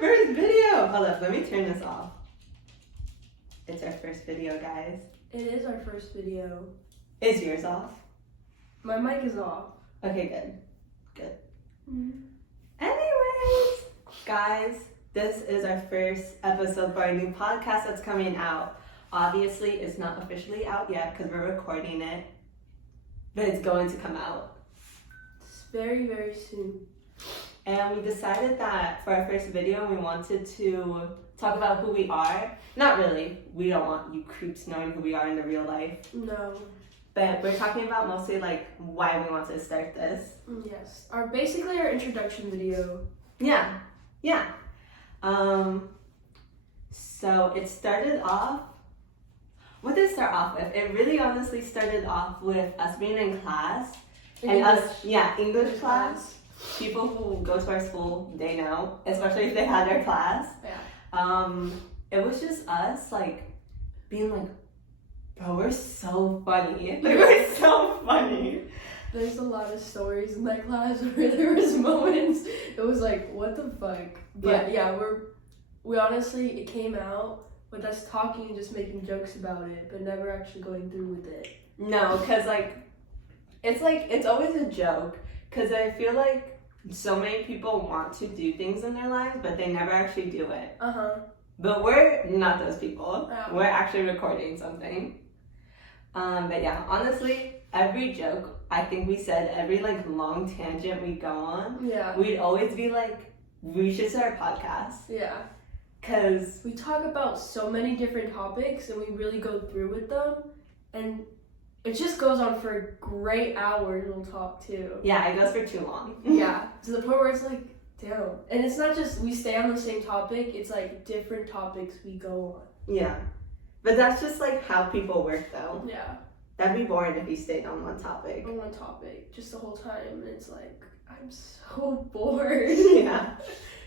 first video. Hold up, let me turn this off. It's our first video, guys. It is our first video. Is yours off? My mic is off. Okay, good. Mm-hmm. Anyways, guys, this is our first episode for our new podcast that's coming out. Obviously, it's not officially out yet because we're recording it, but it's going to come out. It's very, very soon. And we decided that for our first video, we wanted to talk about who we are. Not really. We don't want you creeps knowing who we are in the real life. No. But we're talking about mostly like why we want to start this. Yes. Basically our introduction video. Yeah. So it started off. What did it start off with? It really honestly started off with us being in class. English class. People who go to our school, they know, especially if they had our class. Yeah. It was just us like being like, bro, we're so funny. Like, we're so funny. There's a lot of stories in that class where there was moments it was like, what the fuck? But yeah, we honestly, it came out with us talking and just making jokes about it, but never actually going through with it. No, because it's always a joke, because I feel like so many people want to do things in their lives, but they never actually do it. But we're not those people. Yeah. We're actually recording something. But yeah, honestly, every joke I think we said, every like long tangent we go on, we'd always be like, we should start a podcast. Yeah. Because we talk about so many different topics and we really go through with them, and it just goes on for great hours. We'll talk too. Yeah, it goes for too long. Yeah, to the point where it's like, damn. And it's not just we stay on the same topic, it's like different topics we go on. Yeah. But that's just like how people work though. Yeah. That'd be boring if you stayed on one topic. On one topic, just the whole time, and it's like, I'm so bored. Yeah.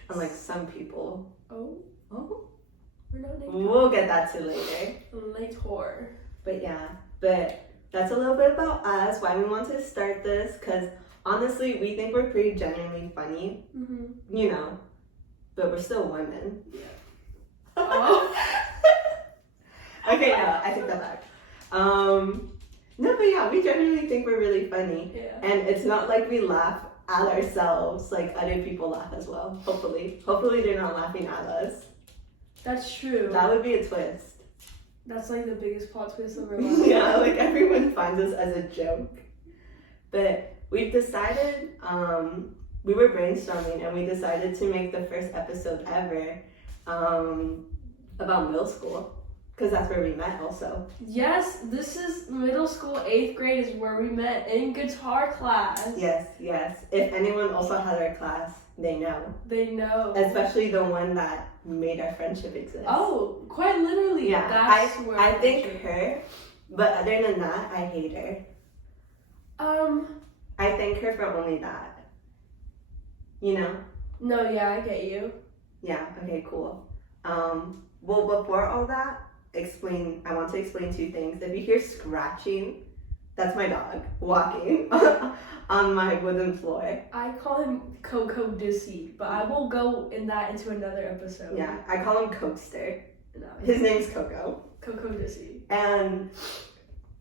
Unlike some people. Oh, we're not We'll get that to later. Later. But yeah, that's a little bit about us, why we want to start this, because honestly, we think we're pretty genuinely funny, you know, but we're still women. Oh. Okay, no, I take that back. No, but yeah, we genuinely think we're really funny. Yeah. And it's not like we laugh at ourselves, like other people laugh as well, hopefully. Hopefully they're not laughing at us. That's true. That would be a twist. That's like the biggest plot twist of our life. Yeah, like everyone finds us as a joke. But we've decided, we were brainstorming and we decided to make the first episode ever about middle school. Because that's where we met also. Yes, this is middle school, 8th grade is where we met in guitar class. Yes. If anyone also had our class, they know. They know. Especially the one that made our friendship exist. Oh, quite literally. Yeah, That's where I think her, but other than that, I hate her. I thank her for only that. You know? No, yeah, I get you. Yeah, okay, cool. Well, before all that, I want to explain two things. If you hear scratching, that's my dog walking on my wooden floor. I call him Coco Dissy, but I will go into another episode. Yeah, I call him Cokester. No, His name's Coco. Coco Dissy. And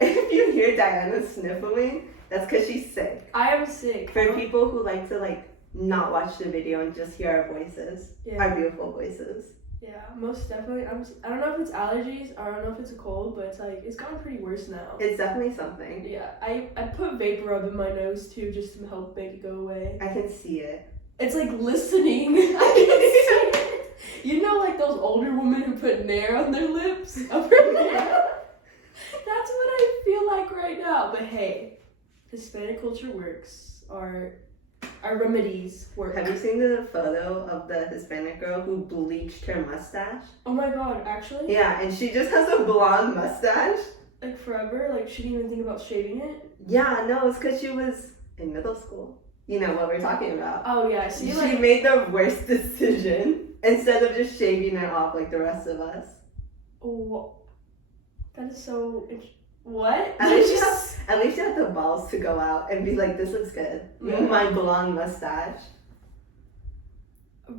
if you hear Diana sniffling, that's because she's sick. I am sick. For people who like to not watch the video and just hear our voices, our beautiful voices. Yeah, most definitely. I don't know if it's allergies, I don't know if it's a cold, but it's gotten pretty worse now. It's definitely something. Yeah, I put vapor rub in my nose too, just to help make it go away. I can see it. It's like listening. I can see it. You know, like those older women who put Nair on their lips? Upper Nair? That's what I feel like right now. But hey, Hispanic culture works. Our remedies work. Have you seen the photo of the Hispanic girl who bleached her mustache? Oh my god, actually? Yeah, and she just has a blonde mustache. Like forever? Like she didn't even think about shaving it? Yeah, no, it's because she was in middle school. You know what we're talking about. Oh yeah, she made the worst decision instead of just shaving it off like the rest of us. Oh, that is so... What? At least you had the balls to go out and be like, this looks good. Yeah. My blonde mustache.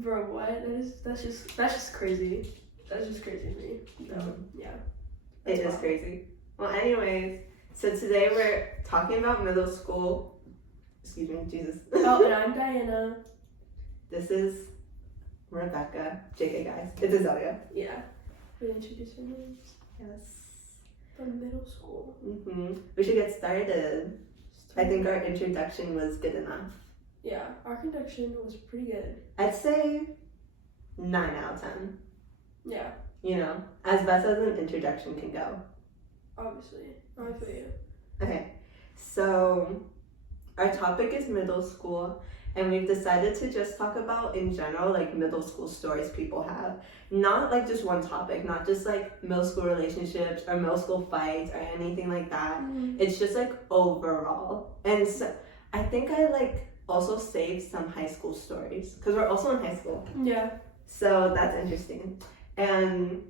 Bro, what? That's just crazy. That's just crazy to me. No, yeah. It is wild. crazy. Well, anyways, so today we're talking about middle school. Excuse me, Jesus. Oh, and I'm Diana. This is Rebecca. JK, guys. It's Azalea. Yeah. We introduce our names Yes. from middle school. We should get started. I think our introduction was good enough. Yeah, our conduction was pretty good. I'd say 9 out of 10. Yeah, You know, as best as an introduction can go. obviously. I feel you. Okay, so our topic is middle school, and we've decided to just talk about in general like middle school stories people have. Not like just one topic, not just like middle school relationships or middle school fights or anything like that. It's just like overall. And so I think I like also saved some high school stories because we're also in high school. Yeah. So that's interesting. And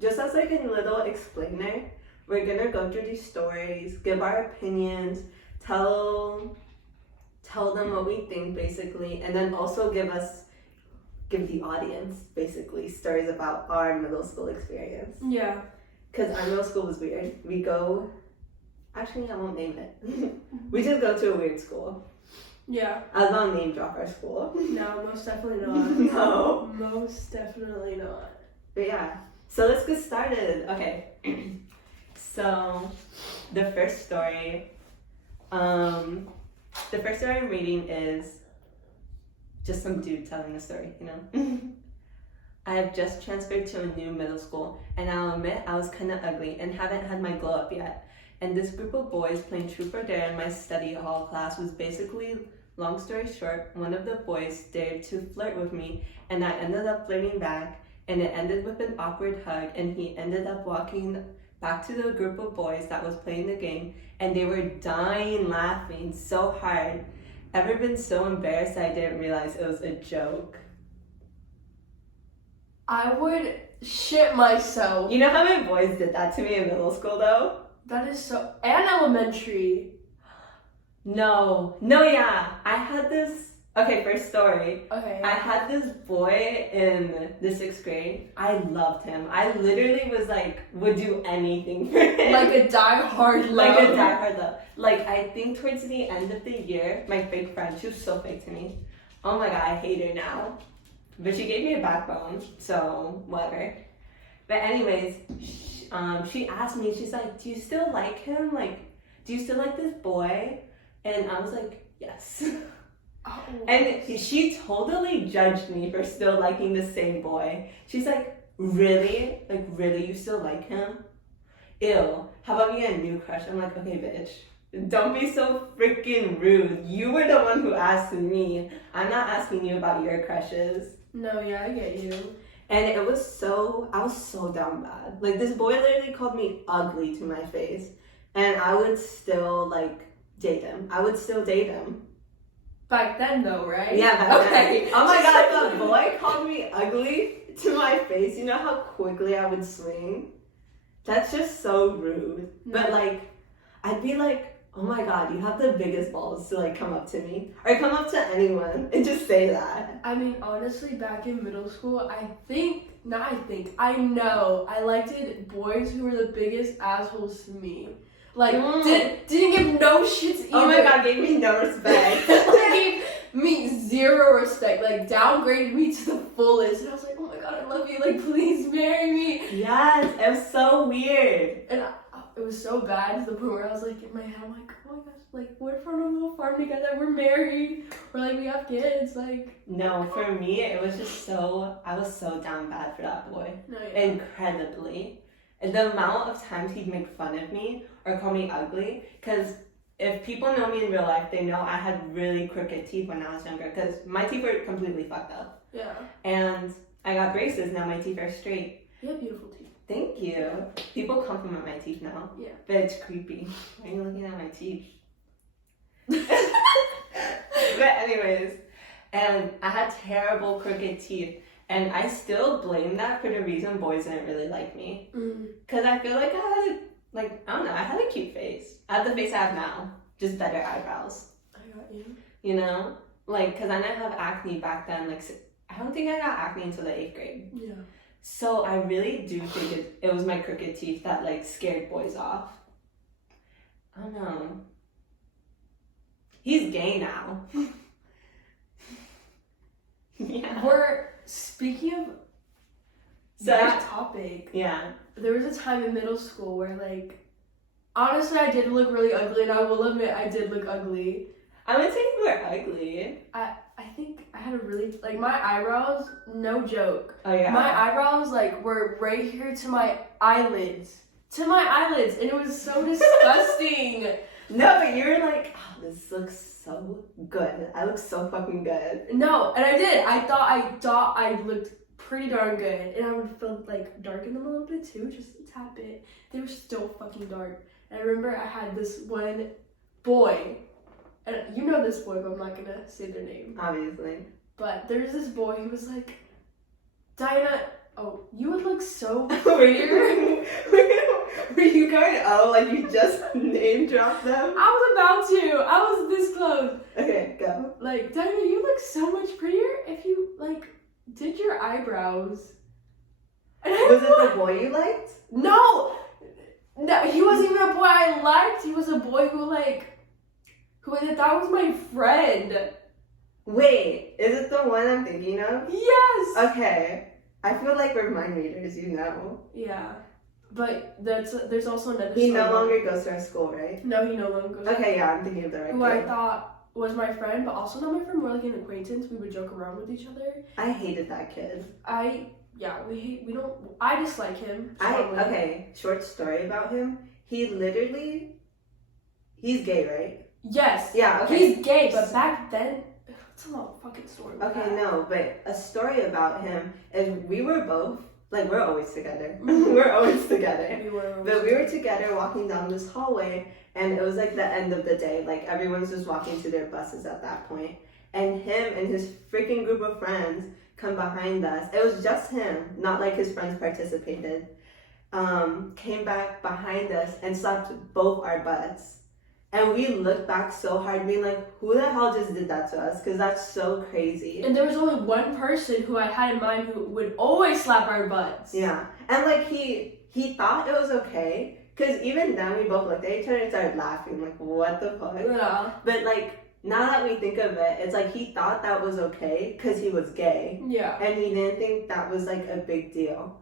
just as like a little explainer, we're gonna go through these stories, give our opinions, tell them what we think basically, and then also give the audience basically stories about our middle school experience. Yeah. Cause our middle school was weird. Actually I won't name it. We just go to a weird school. Yeah. I was gonna name drop our school. No, most definitely not. No. Most definitely not. But yeah, so let's get started. Okay, so the first story I'm reading is just some dude telling a story, you know? I have just transferred to a new middle school, and I'll admit I was kind of ugly and haven't had my glow up yet. And this group of boys playing truth or dare in my study hall class was basically, long story short, one of the boys dared to flirt with me, and I ended up flirting back. And it ended with an awkward hug, and he ended up walking back to the group of boys that was playing the game, and they were dying laughing so hard. Ever been so embarrassed I didn't realize it was a joke? I would shit myself. You know how my boys did that to me in middle school though? That is so. And elementary. No, yeah. I had this. Okay, first story. Okay. I had this boy in the 6th grade. I loved him. I literally was like, would do anything for him. Like a die-hard love. Like a diehard love. Like, I think towards the end of the year, my fake friend, she was so fake to me. Oh my god, I hate her now. But she gave me a backbone, so whatever. But anyways, she asked me, she's like, do you still like him? Like, do you still like this boy? And I was like, yes. Oh. And she totally judged me for still liking the same boy. She's like, really? Like, really? You still like him? Ew. How about you get a new crush? I'm like, okay, bitch. Don't be so freaking rude. You were the one who asked me. I'm not asking you about your crushes. No, yeah, I get you. And I was so down bad. Like, this boy literally called me ugly to my face. And I would still, like, date him. I would still date him. Back then, though, right? Yeah, back okay. then. Oh my god, if a boy called me ugly to my face, you know how quickly I would swing? That's just so rude. No. But, like, I'd be like, oh my god, you have the biggest balls to, like, come up to me. Or come up to anyone and just say that. I mean, honestly, back in middle school, I know I liked it boys who were the biggest assholes to me. Like, didn't give no shits either. Oh my god, gave me no respect. Gave me zero respect. Like, downgraded me to the fullest. And I was like, oh my god, I love you. Like, please marry me. Yes, it was so weird. And it was so bad to the point where I was like, in my head, I'm like, oh my gosh, like, we're from a little farm together. We're married. We're like, we have kids. Like, No, for me, it was just I was so down bad for that boy. no, yeah. Incredibly. And the amount of times he'd make fun of me or call me ugly, because if people know me in real life, they know I had really crooked teeth when I was younger, because my teeth were completely fucked up. Yeah. And I got braces, now my teeth are straight. You have beautiful teeth. Thank you. People compliment my teeth now. Yeah. But it's creepy. Why are you looking at my teeth? But anyways, and I had terrible crooked teeth. And I still blame that for the reason boys didn't really like me. Because I feel like I had a cute face. I have the face I have now, just better eyebrows. I got you. You know? Like, because I didn't have acne back then. Like, I don't think I got acne until the 8th grade. Yeah. So I really do think it was my crooked teeth that like scared boys off. I don't know. He's gay now. Yeah. We're speaking of that topic. Yeah. There was a time in middle school where, like, honestly, I did look really ugly, and I will admit I did look ugly. I would say you were ugly. I think I had a really, like, my eyebrows, no joke. Oh yeah. My eyebrows, like, were right here to my eyelids. And it was so disgusting. No, but you were like, oh, this looks so good. I look so fucking good. No, and I did. I thought I looked pretty darn good, and I would feel like darken them a little bit too, just a tad bit. They were still fucking dark. And I remember I had this one boy, and you know this boy, but I'm not gonna say their name. Obviously. But there's this boy who was like, Diana, oh, you would look so Were you going, oh, like you just name dropped them? I was about to. I was this close. Okay, go. Like, Diana, you look so much prettier if you, like, did your eyebrows. And I Was it the boy you liked? No, he wasn't even a boy I liked. He was a boy who I thought was my friend. Wait, is it the one I'm thinking of? Yes. Okay. I feel like we're mind readers, you know. Yeah, but there's also another. He no story. longer goes to our school, right? No, he no longer goes. Okay, yeah, I'm thinking of the right Who I kid. thought was my friend, but also not my friend, more like an acquaintance. We would joke around with each other. I hated that kid. I dislike him. strongly. Okay, short story about him. He's gay, right? Yes. Yeah, okay. He's gay, but back then, it's a long fucking story. about Okay, that. no, but a story about him is we were both, like, we're always together. We're always together. But we were together walking down this hallway, and it was like the end of the day. Like, everyone's just walking to their buses at that point. And him and his freaking group of friends come behind us. It was just him, not like his friends participated. Came back behind us and slapped both our butts. And we looked back so hard, being like, who the hell just did that to us? Because that's so crazy. And there was only one person who I had in mind who would always slap our butts. Yeah. And like he thought it was okay. Because even then we both looked at each other and started laughing. Like, what the fuck? Yeah. But like, now that we think of it, it's like he thought that was okay because he was gay. Yeah. And he didn't think that was like a big deal.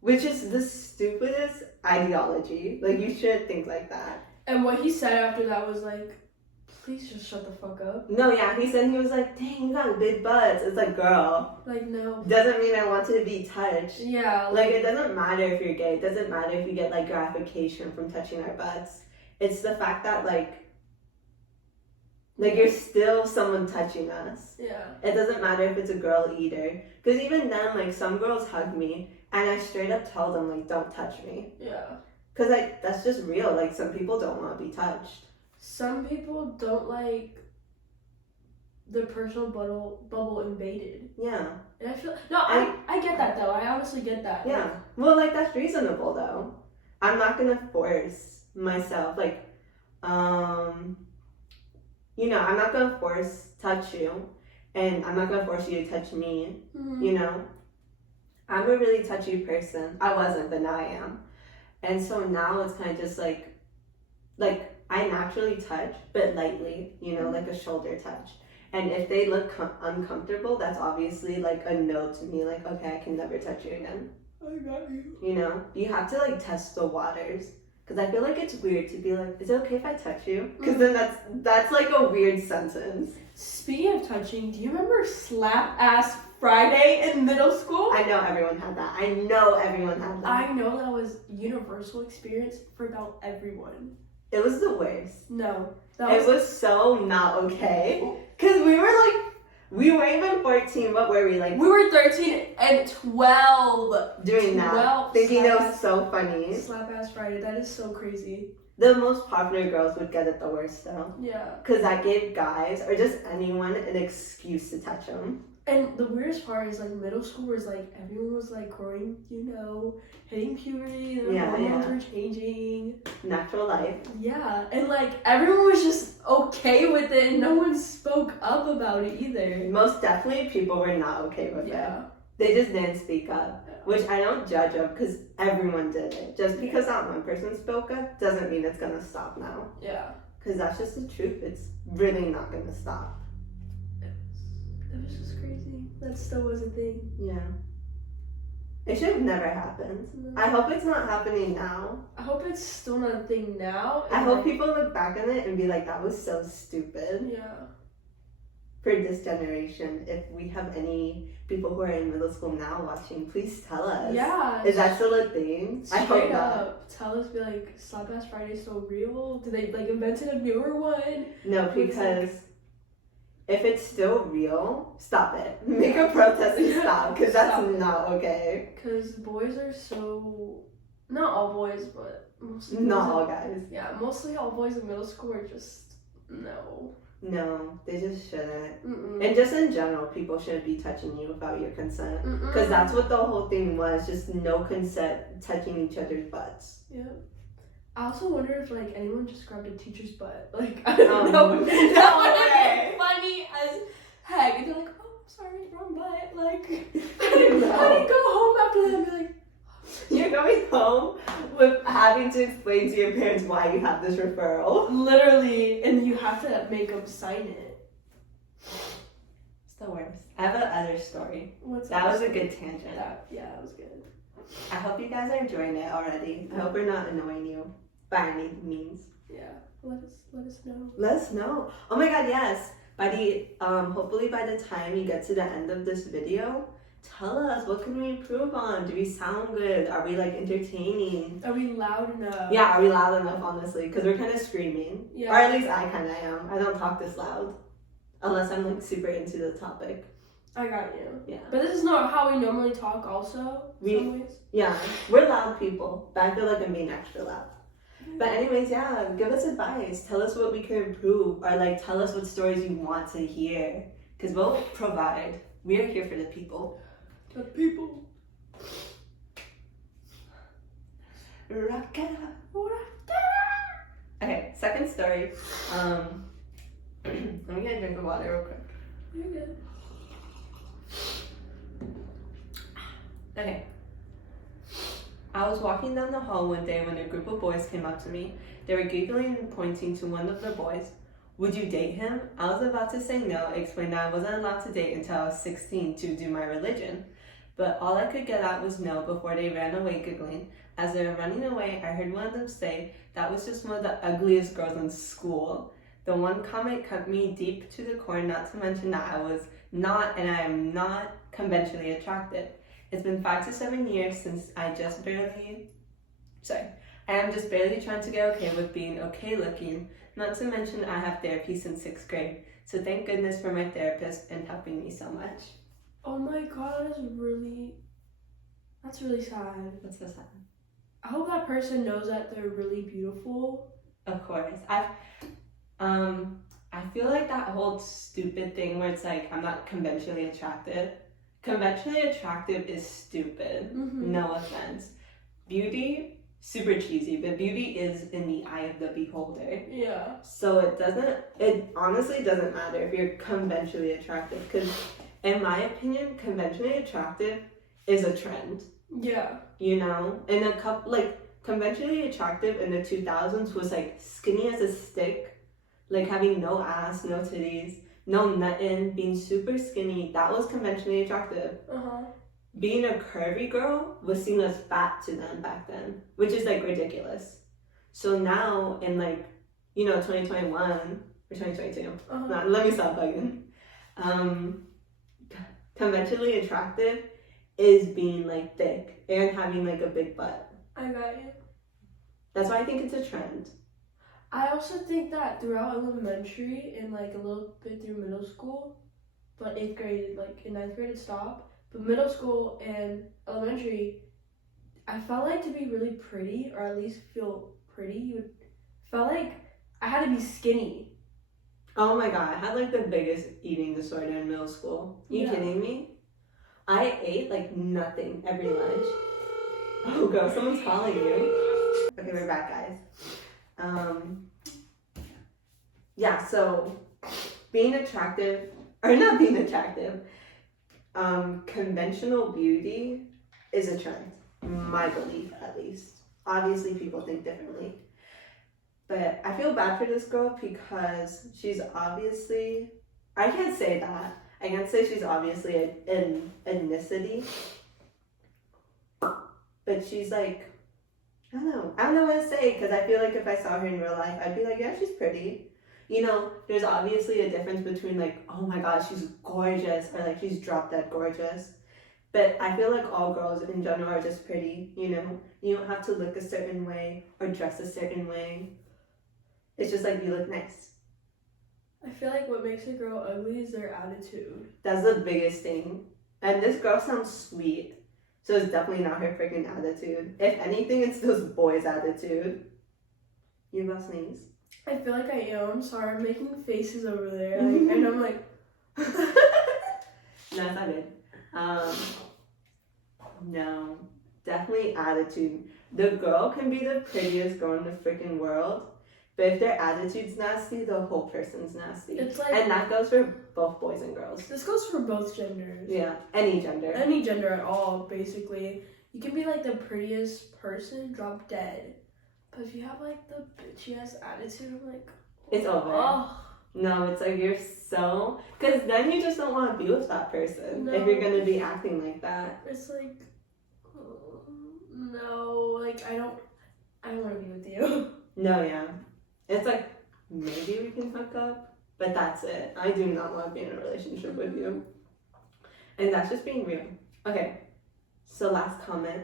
Which is the stupidest ideology. Like, you shouldn't think like that. And what he said after that was like, please just shut the fuck up. No, yeah, he was like, dang, you got big butts. It's like, girl, Like, no. doesn't mean I want to be touched. Yeah. Like, it doesn't matter if you're gay. It doesn't matter if you get, like, gratification from touching our butts. It's the fact that, like, you're still someone touching us. Yeah. It doesn't matter if it's a girl either. Because even then, like, some girls hug me, and I straight up tell them, like, don't touch me. Yeah. Because, like, that's just real. Like, some people don't want to be touched. Some people don't like their personal bubble invaded. Yeah. And I feel I get that though. I honestly get that. Yeah. Well, like, that's reasonable, though. I'm not going to force myself. Like, you know, I'm not going to touch you. And I'm not going to force you to touch me. Mm-hmm. You know? I'm a really touchy person. I wasn't, but now I am. And so now it's kind of just like I naturally touch, but lightly, you know, like a shoulder touch. And if they look uncomfortable, that's obviously like a no to me. Like, okay, I can never touch you again. I got you. You know, you have to like test the waters. Because I feel like it's weird to be like, is it okay if I touch you? Because then that's like a weird sentence. Speaking of touching, do you remember Slap Ass Friday in middle school? I know everyone had that. I know that was universal experience for about everyone. It was the worst. No. It was so not okay. Because we weren't even 14. What were we, like? We were 13 and 12. Doing that. 12 Thinking it was so funny. Slap Ass Friday. That is so crazy. The most popular girls would get it the worst, though. Yeah. Because that gave guys, or just anyone, an excuse to touch them. And the weirdest weirdest part is like middle school was like everyone was like growing, hitting puberty, their Yeah, hormones yeah. were changing. Natural life. Yeah, and like everyone was just okay with it and no one spoke up about it either. Most definitely people were not okay with it. Yeah. They just didn't speak up, which I don't judge them because everyone did it. Just because not one person spoke up doesn't mean it's gonna stop now. Yeah. Because that's just the truth. It's really not gonna stop. It was just crazy. That still was a thing. Yeah. It should have never happened. No. I hope it's not happening now. I hope it's still not a thing now. I and, hope like, people look back on it and be like, that was so stupid. Yeah. For this generation, if we have any people who are in middle school now watching, please tell us. Yeah. Is that still a thing? I hope Straight not. up, tell us, be like, Slap Ass Friday still real? Did they like invented a newer one? No, because if it's still real, stop it. Make a protest and stop, because that's Stop. not okay. Because boys are so, not all boys, but mostly. Not boys all in- guys. Yeah, mostly all boys in middle school are just no. No, they just shouldn't. Mm-mm. And just in general, people shouldn't be touching you without your consent. Mm-mm. Because that's what the whole thing was, just no consent touching each other's butts. Yeah. I also wonder if like anyone just grabbed a teacher's butt. Like I don't know. No That way. would be funny as heck. And they're like, oh, sorry, wrong butt. Like I No. didn't go home after that and be like, You're going home with having to explain to your parents why you have this referral. literally, and you have to make them sign it. It's the worst. I have another story. What's That was a good. good tangent. That was good. I hope you guys are enjoying it already. I hope we're not annoying you by any means. Yeah. Let us know. Let us know. Oh my god, yes. By the hopefully by the time you get to the end of this video, tell us what can we improve on. Do we sound good? Are we like entertaining? Are we loud enough? Yeah, are we loud enough, honestly? Because we're kind of screaming. Yeah. Or at least I kind of am. I don't talk this loud. Unless I'm like super into the topic. I got you. Yeah. But this is not how we normally talk also. Some ways. Yeah, we're loud people. But I feel like I'm being extra loud. But anyways, yeah, give us advice. Tell us what we can improve. Or like tell us what stories you want to hear. Because we'll provide. We are here for the people. The people. Rock it up. Okay, second story. Let me get a drink of water real quick. You're good. Okay. I was walking down the hall one day when a group of boys came up to me. They were giggling and pointing to one of the boys. Would you date him? I was about to say no, explain that I wasn't allowed to date until I was 16 to do my religion. But all I could get out was no before they ran away giggling. As they were running away, I heard one of them say, that was just one of the ugliest girls in school. The one comment cut me deep to the core, not to mention that I was not and I am not conventionally attractive. It's been 5 to 7 years since I am just barely trying to get okay with being okay looking, not to mention I have therapy since 6th grade. So thank goodness for my therapist and helping me so much. Oh my god, that's really sad. What's so sad? I hope that person knows that they're really beautiful. Of course. I feel like that whole stupid thing where it's like I'm not conventionally attractive. Conventionally attractive is stupid. Mm-hmm. No offense. Beauty, super cheesy, but beauty is in the eye of the beholder. Yeah. So it honestly doesn't matter if you're conventionally attractive, because in my opinion, conventionally attractive is a trend. Yeah. You know? And conventionally attractive in the 2000s was like skinny as a stick, like having no ass, no titties, no nothing, being super skinny. That was conventionally attractive. Uh-huh. Being a curvy girl was seen as fat to them back then, which is like ridiculous. So now in 2021 or 2022, Uh-huh. let me stop bugging. Conventionally attractive is being like thick and having like a big butt. I got you. That's why I think it's a trend. I also think that throughout elementary and like a little bit through middle school, but 8th grade, like in 9th grade it stopped. But middle school and elementary, I felt like to be really pretty, or at least feel pretty, felt like I had to be skinny. Oh my god, I had like the biggest eating disorder in middle school. You Yeah. kidding me? I ate like nothing every lunch. Oh, girl, someone's calling you. Okay, we're back, guys. Yeah, so being attractive, or not being attractive, conventional beauty is a trend. My belief, at least. Obviously, people think differently. But I feel bad for this girl because she's obviously, I can't say that. I can't say she's obviously an ethnicity. But she's like, I don't know what to say, because I feel like if I saw her in real life, I'd be like, yeah, she's pretty. You know, there's obviously a difference between like, oh my god, she's gorgeous, or like she's drop dead gorgeous. But I feel like all girls in general are just pretty, you know? You don't have to look a certain way or dress a certain way. It's just like you look nice. I feel like what makes a girl ugly is their attitude. That's the biggest thing. And this girl sounds sweet. So it's definitely not her freaking attitude. If anything, it's those boys' attitude. You about to sneeze? I feel like I am. Sorry, I'm making faces over there. Like, and I'm like... No, it's not good. No. Definitely attitude. The girl can be the prettiest girl in the freaking world. But if their attitude's nasty, the whole person's nasty. It's like... And that goes for both boys and girls. This goes for both genders. Yeah, any gender. Any gender at all, basically. You can be like the prettiest person, drop dead. But if you have like the bitchy ass attitude, I'm like, it's over. Oh. No, it's like you're so... Because then you just don't want to be with that person if you're going to be acting like that. It's like, no, like I don't want to be with you. No, yeah. It's like, maybe we can hook up, but that's it. I do not want to be in a relationship with you. And that's just being real. Okay, so last comment.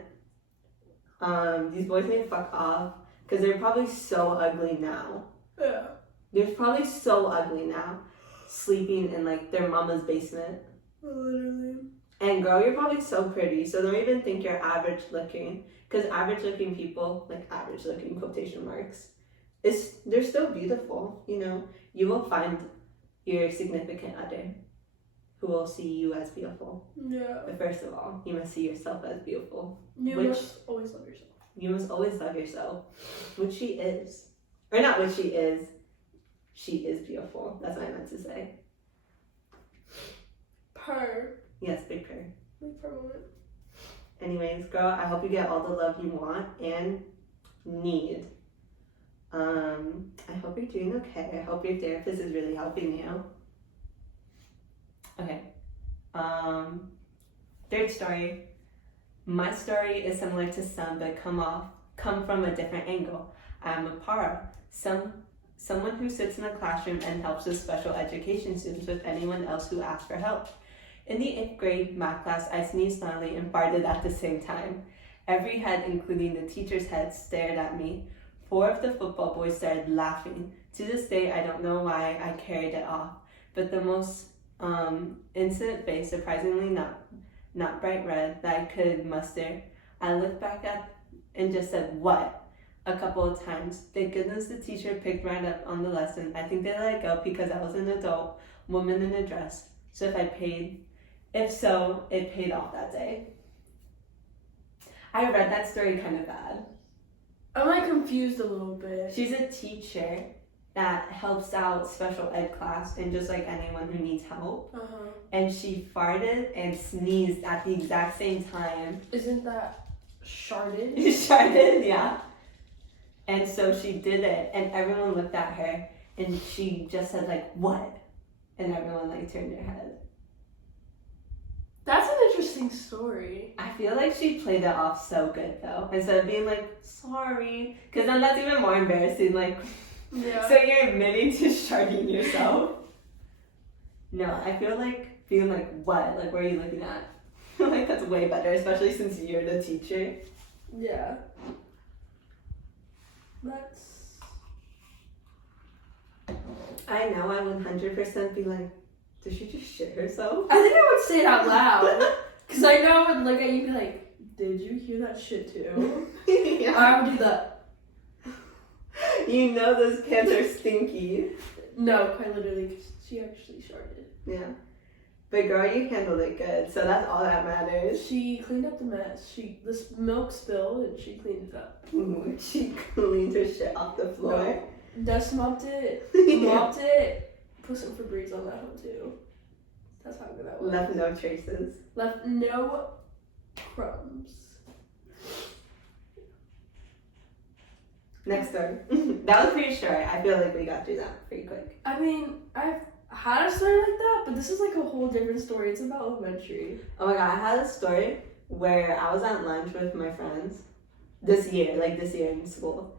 These boys need to fuck off because they're probably so ugly now. Yeah. They're probably so ugly now, sleeping in like their mama's basement. Literally. And girl, you're probably so pretty, so don't even think you're average looking. Because average looking people, like average looking quotation marks, they're still beautiful, you know. You will find your significant other who will see you as beautiful. Yeah. But first of all, you must see yourself as beautiful. You must always love yourself. You must always love yourself, which she is. Or not which she is. She is beautiful. That's what I meant to say. Purr. Yes, big purr. Wait for a moment. Anyways, girl, I hope you get all the love you want and need. I hope you're doing okay. I hope your therapist is really helping you. Okay. Third story. My story is similar to some, but come from a different angle. I'm a para. Someone who sits in a classroom and helps with special education students with anyone else who asks for help. In the 8th grade math class, I sneezed loudly and farted at the same time. Every head, including the teacher's head, stared at me. 4 of the football boys started laughing. To this day, I don't know why I carried it off, but the most innocent face, surprisingly not bright red, that I could muster. I looked back up and just said, "What?" a couple of times. Thank goodness the teacher picked right up on the lesson. I think they let it go because I was an adult woman in a dress. So if so, it paid off that day. I read that story kind of bad. I'm like confused a little bit. She's a teacher that helps out special ed class and just like anyone who needs help. Uh-huh. And she farted and sneezed at the exact same time. Isn't that sharded? Sharded, yeah. And so she did it, and everyone looked at her, and she just said like, "What?" And everyone like turned their head. That's an interesting story. I feel like she played it off so good though, instead of being like, "Sorry," because then that's even more embarrassing. Like, yeah. So you're admitting to sharding yourself. No, I feel like being like, "What?" Like, where are you looking at? Like that's way better, especially since you're the teacher. Yeah. That's... I know I would 100% be like, did she just shit herself? I think I would say it out loud. Because I know I would look at you and be like, did you hear that shit too? Yeah. I would do that. You know those cans are stinky. No, quite literally, because she actually sharded. Yeah. But girl, you handled it good, so that's all that matters. She cleaned up the mess. This milk spilled and she cleaned it up. She cleaned her shit off the floor. Dust mopped it, mopped it, put some Febreze on that one too. That's how good that was. Left no traces. Left no crumbs. Next story. That was pretty short. I feel like we got through that pretty quick. I mean, I've had a story like that, but this is like a whole different story. It's about elementary. Oh my god, I had a story where I was at lunch with my friends this year in school.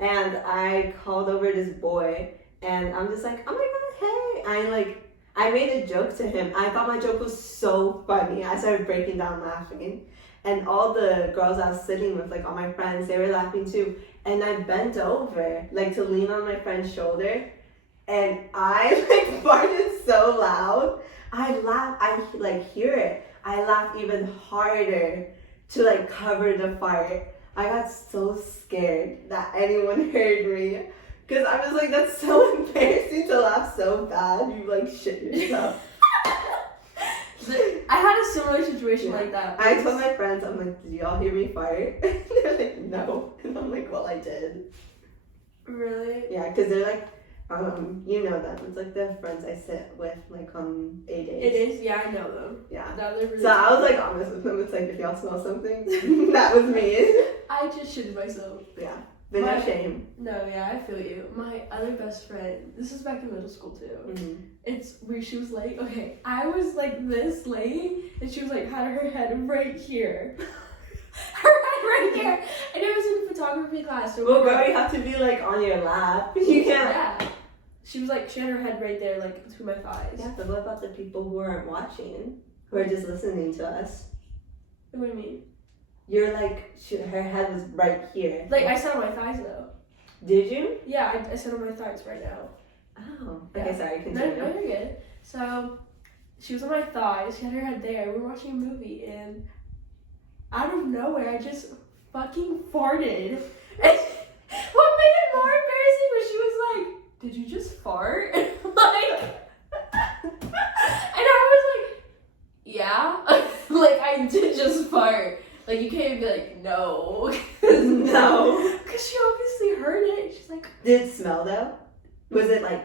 And I called over this boy and I'm just like, oh my god, hey. I made a joke to him. I thought my joke was so funny. I started breaking down laughing. And all the girls I was sitting with, like all my friends, they were laughing too. And I bent over, like to lean on my friend's shoulder. And I like farted so loud. I hear it. I laughed even harder to like cover the fart. I got so scared that anyone heard me. Cause I was like, that's so embarrassing to laugh so bad. You like shit yourself. I had a similar situation like that. I told my friends, I'm like, did y'all hear me fart? They're like, no. And I'm like, well, I did. Really? Yeah, because they're like, you know them. It's like the friends I sit with, like on A days. It is? Yeah, I know them. Yeah. No, they're really So I was like honest with them. It's like, if y'all smell something, that was me. I just shitted myself. Yeah. But no shame. No, yeah, I feel you. My other best friend, this is back in middle school too. Mm-hmm. It's where she was like, okay, I was like this laying, and she was like, had her head right here. Her head right here. And it was in photography class. So well, girl, you have to be like on your lap. You can't. Yeah. She was like, she had her head right there, like between my thighs. Yeah, but what about the people who aren't watching? Who are just listening to us? What do you mean? You're like, her head was right here. Like, I sat on my thighs though. Did you? Yeah, I sat on my thighs right now. Oh. Okay, Yeah. sorry, No, continue. no, you're good. So, she was on my thighs, she had her head there, we were watching a movie, and out of nowhere, I just fucking farted. And what made it more embarrassing was she was like, did you just fart? And I was like, yeah. Like, I did just fart. Like, you can't be like, no. No. Because she obviously heard it. She's like, Did it smell though? Was it like,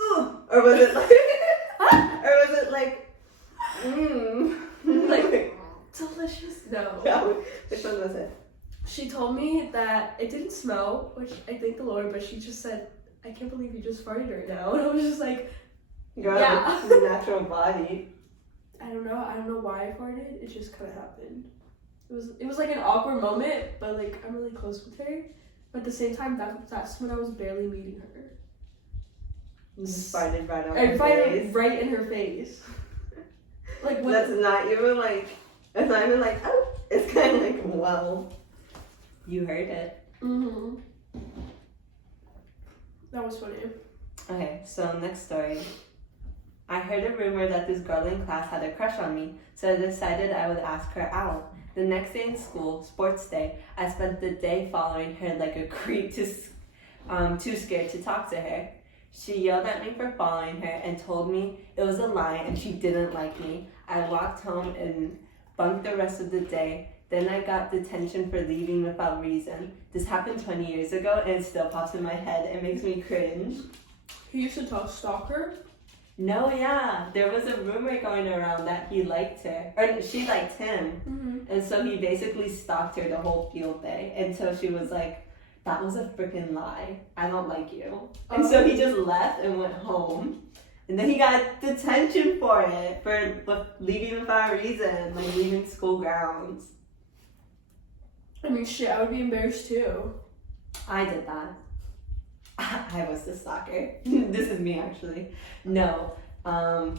ooh, or was it like, like, delicious? No. Yeah, which one was it? She told me that it didn't smell, which I thank the Lord, but she just said, I can't believe you just farted right now. And I was just like, Girl, yeah. the natural body. I don't know why I farted. It just kind of happened. It was like an awkward moment, but like I'm really close with her. But at the same time, that's when I was barely meeting her. You just farted right on I her farted face. right in her face. Like what? That's not even like, it's not even like, oh, it's kind of like, well, you heard it. Mm-hmm. That was funny. Okay, so next story. I heard a rumor that this girl in class had a crush on me, so I decided I would ask her out. The next day in school, sports day, I spent the day following her like a creep, too scared to talk to her. She yelled at me for following her and told me it was a lie and she didn't like me. I walked home and bunked the rest of the day. Then I got detention for leaving without reason. This happened 20 years ago and it still pops in my head. It makes me cringe. He used to stalk her. No, yeah. There was a rumor going around that he liked her. Or she liked him. Mm-hmm. And so he basically stalked her the whole field day until she was like, that was a freaking lie. I don't like you. And so he just left and went home. And then he got detention for it, for leaving without a reason, like leaving school grounds. I mean, shit, I would be embarrassed too. I did that. I was the stalker. This is me actually. No.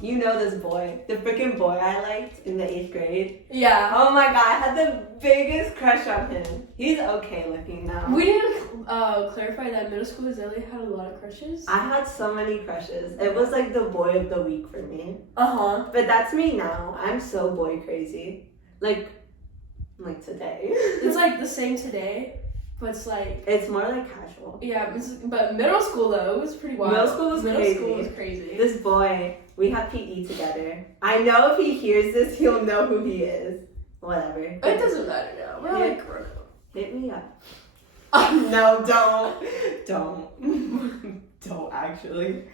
You know this boy. The freaking boy I liked in the 8th grade. Yeah. Oh my god, I had the biggest crush on him. He's okay looking now. We didn't clarify that middle school Azalea had a lot of crushes. I had so many crushes. It was like the boy of the week for me. Uh-huh. But that's me now. I'm so boy crazy. Like today. It's like the same today, but it's like... It's more like casual. Yeah, but middle school though, it was pretty wild. Middle school was Middle crazy. school was crazy. This boy We had PE together. I know if he hears this, he'll know who he is. Whatever. It doesn't matter now. We're like grown up. Hit me up. No, don't. Don't actually.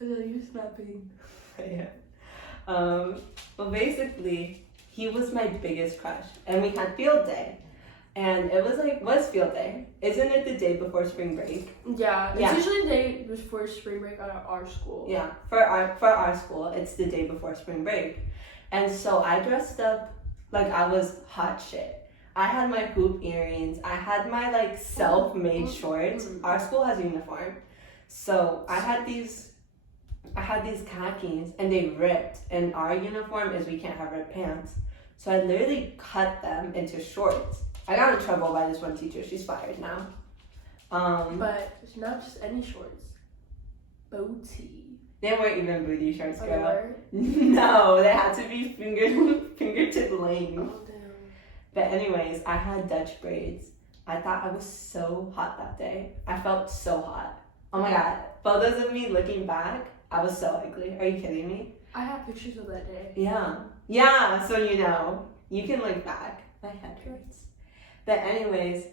You snapping. Yeah. Well, basically, he was my biggest crush, and we had field day, and it was field day. Isn't it the day before spring break? Yeah, it's Yeah. usually the day before spring break at our school. Yeah, for our school, it's the day before spring break, and so I dressed up like I was hot shit. I had my hoop earrings. I had my like self-made shorts. Our school has uniform, so I had these khakis and they ripped, and our uniform is we can't have red pants, so I literally cut them into shorts. I got in trouble by this one teacher. She's fired now. But it's not just any shorts. Booty. They weren't even booty shorts, Oh, girl. they were? No, they had to be fingertip length. Oh, damn. But anyways, I had Dutch braids. I thought I was so hot that day. I felt so hot. Oh my god. Photos of me looking back, I was so ugly. Are you kidding me? I have pictures of that day. Yeah. Yeah, so you know. You can look back. My head hurts. But anyways,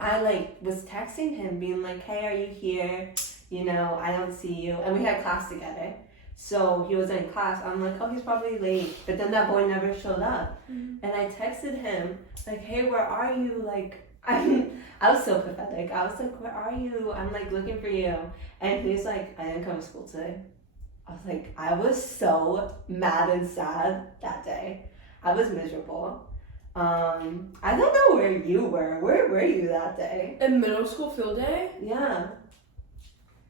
I like was texting him being like, hey, are you here? You know, I don't see you. And we had class together. So he was in class. I'm like, oh, he's probably late. But then that boy never showed up. Mm-hmm. And I texted him, like, hey, where are you? Like, I was so pathetic. I was like, where are you? I'm like looking for you. And he's like, I didn't come to school today. I was like, I was so mad and sad that day. I was miserable. I don't know where you were. Where were you that day? In middle school field day, Yeah.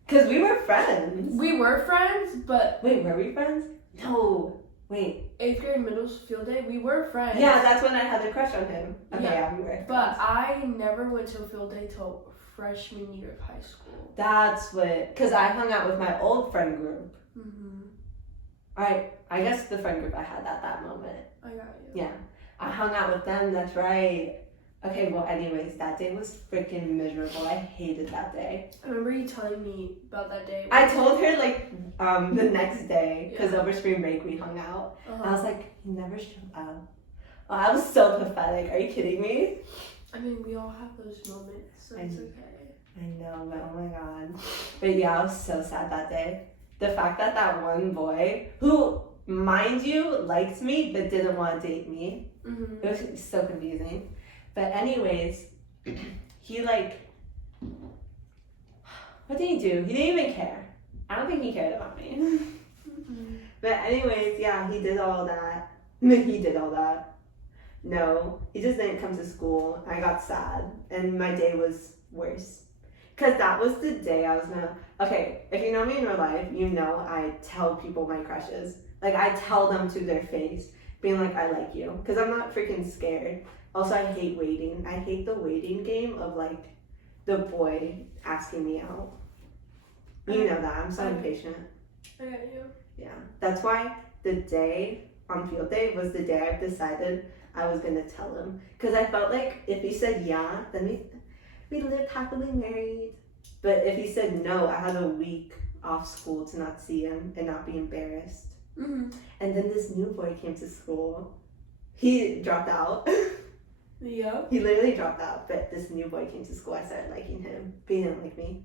Because we were friends. we were friends, but Wait, were we friends? No. Wait. 8th grade middle school field day, we were friends. Yeah, that's when I had a crush on him. Okay, Yeah. yeah we were friends. But I never went to a field day till freshman year of high school. That's what, because I hung out with my old friend group. Mm-hmm. I guess the friend group I had at that moment. I got you. Yeah. I hung out with them, that's right. Okay, well, anyways, that day was freaking miserable. I hated that day. I remember you telling me about that day. I told her, like, the next day, because over spring break we hung out. I was like, he never showed up. Oh, I was so pathetic. Are you kidding me? I mean, we all have those moments, so it's okay. I know, but oh my god. But yeah, I was so sad that day. The fact that that one boy, who, mind you, liked me but didn't want to date me, Mm-hmm. it was so confusing. But anyways, he like, what did he do? He didn't even care. I don't think he cared about me. Mm-hmm. But anyways, yeah, he did all that. He did all that. No, he just didn't come to school. I got sad, and my day was worse. Because that was the day I was gonna... Okay, if you know me in real life, you know I tell people my crushes. Like, I tell them to their face, being like, I like you. Because I'm not freaking scared. Also, I hate waiting. I hate the waiting game of, like, the boy asking me out. You know that. I'm so impatient. I got you. Yeah. That's why the day on field day was the day I decided I was going to tell him. Because I felt like if he said yeah, then we lived happily married. But if he said no, I had a week off school to not see him and not be embarrassed. Mm-hmm. And then this new boy came to school. He dropped out. Yeah. He literally dropped out. But this new boy came to school. I started liking him. But he didn't like me.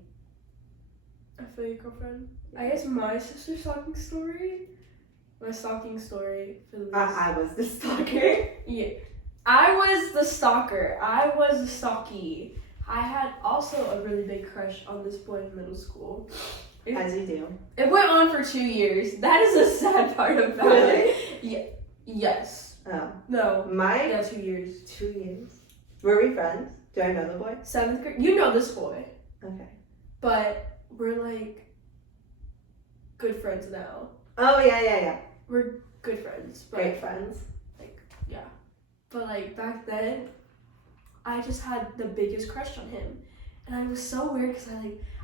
I feel your girlfriend. I guess my sister's stalking story. My stalking story for this. I was the stalker. Yeah. I was the stalker. I was the stalky. I had also a really big crush on this boy in middle school. As you do. It went on for 2 years. That is the sad part about it. Yeah. Yes. Oh. No. My Yeah, 2 years. 2 years. Were we friends? Do I know the boy? 7th grade. You know this boy. Okay. But we're like good friends now. Oh, yeah. We're good friends. But Great friends. yeah. But like back then, I just had the biggest crush on him. And I was so weird because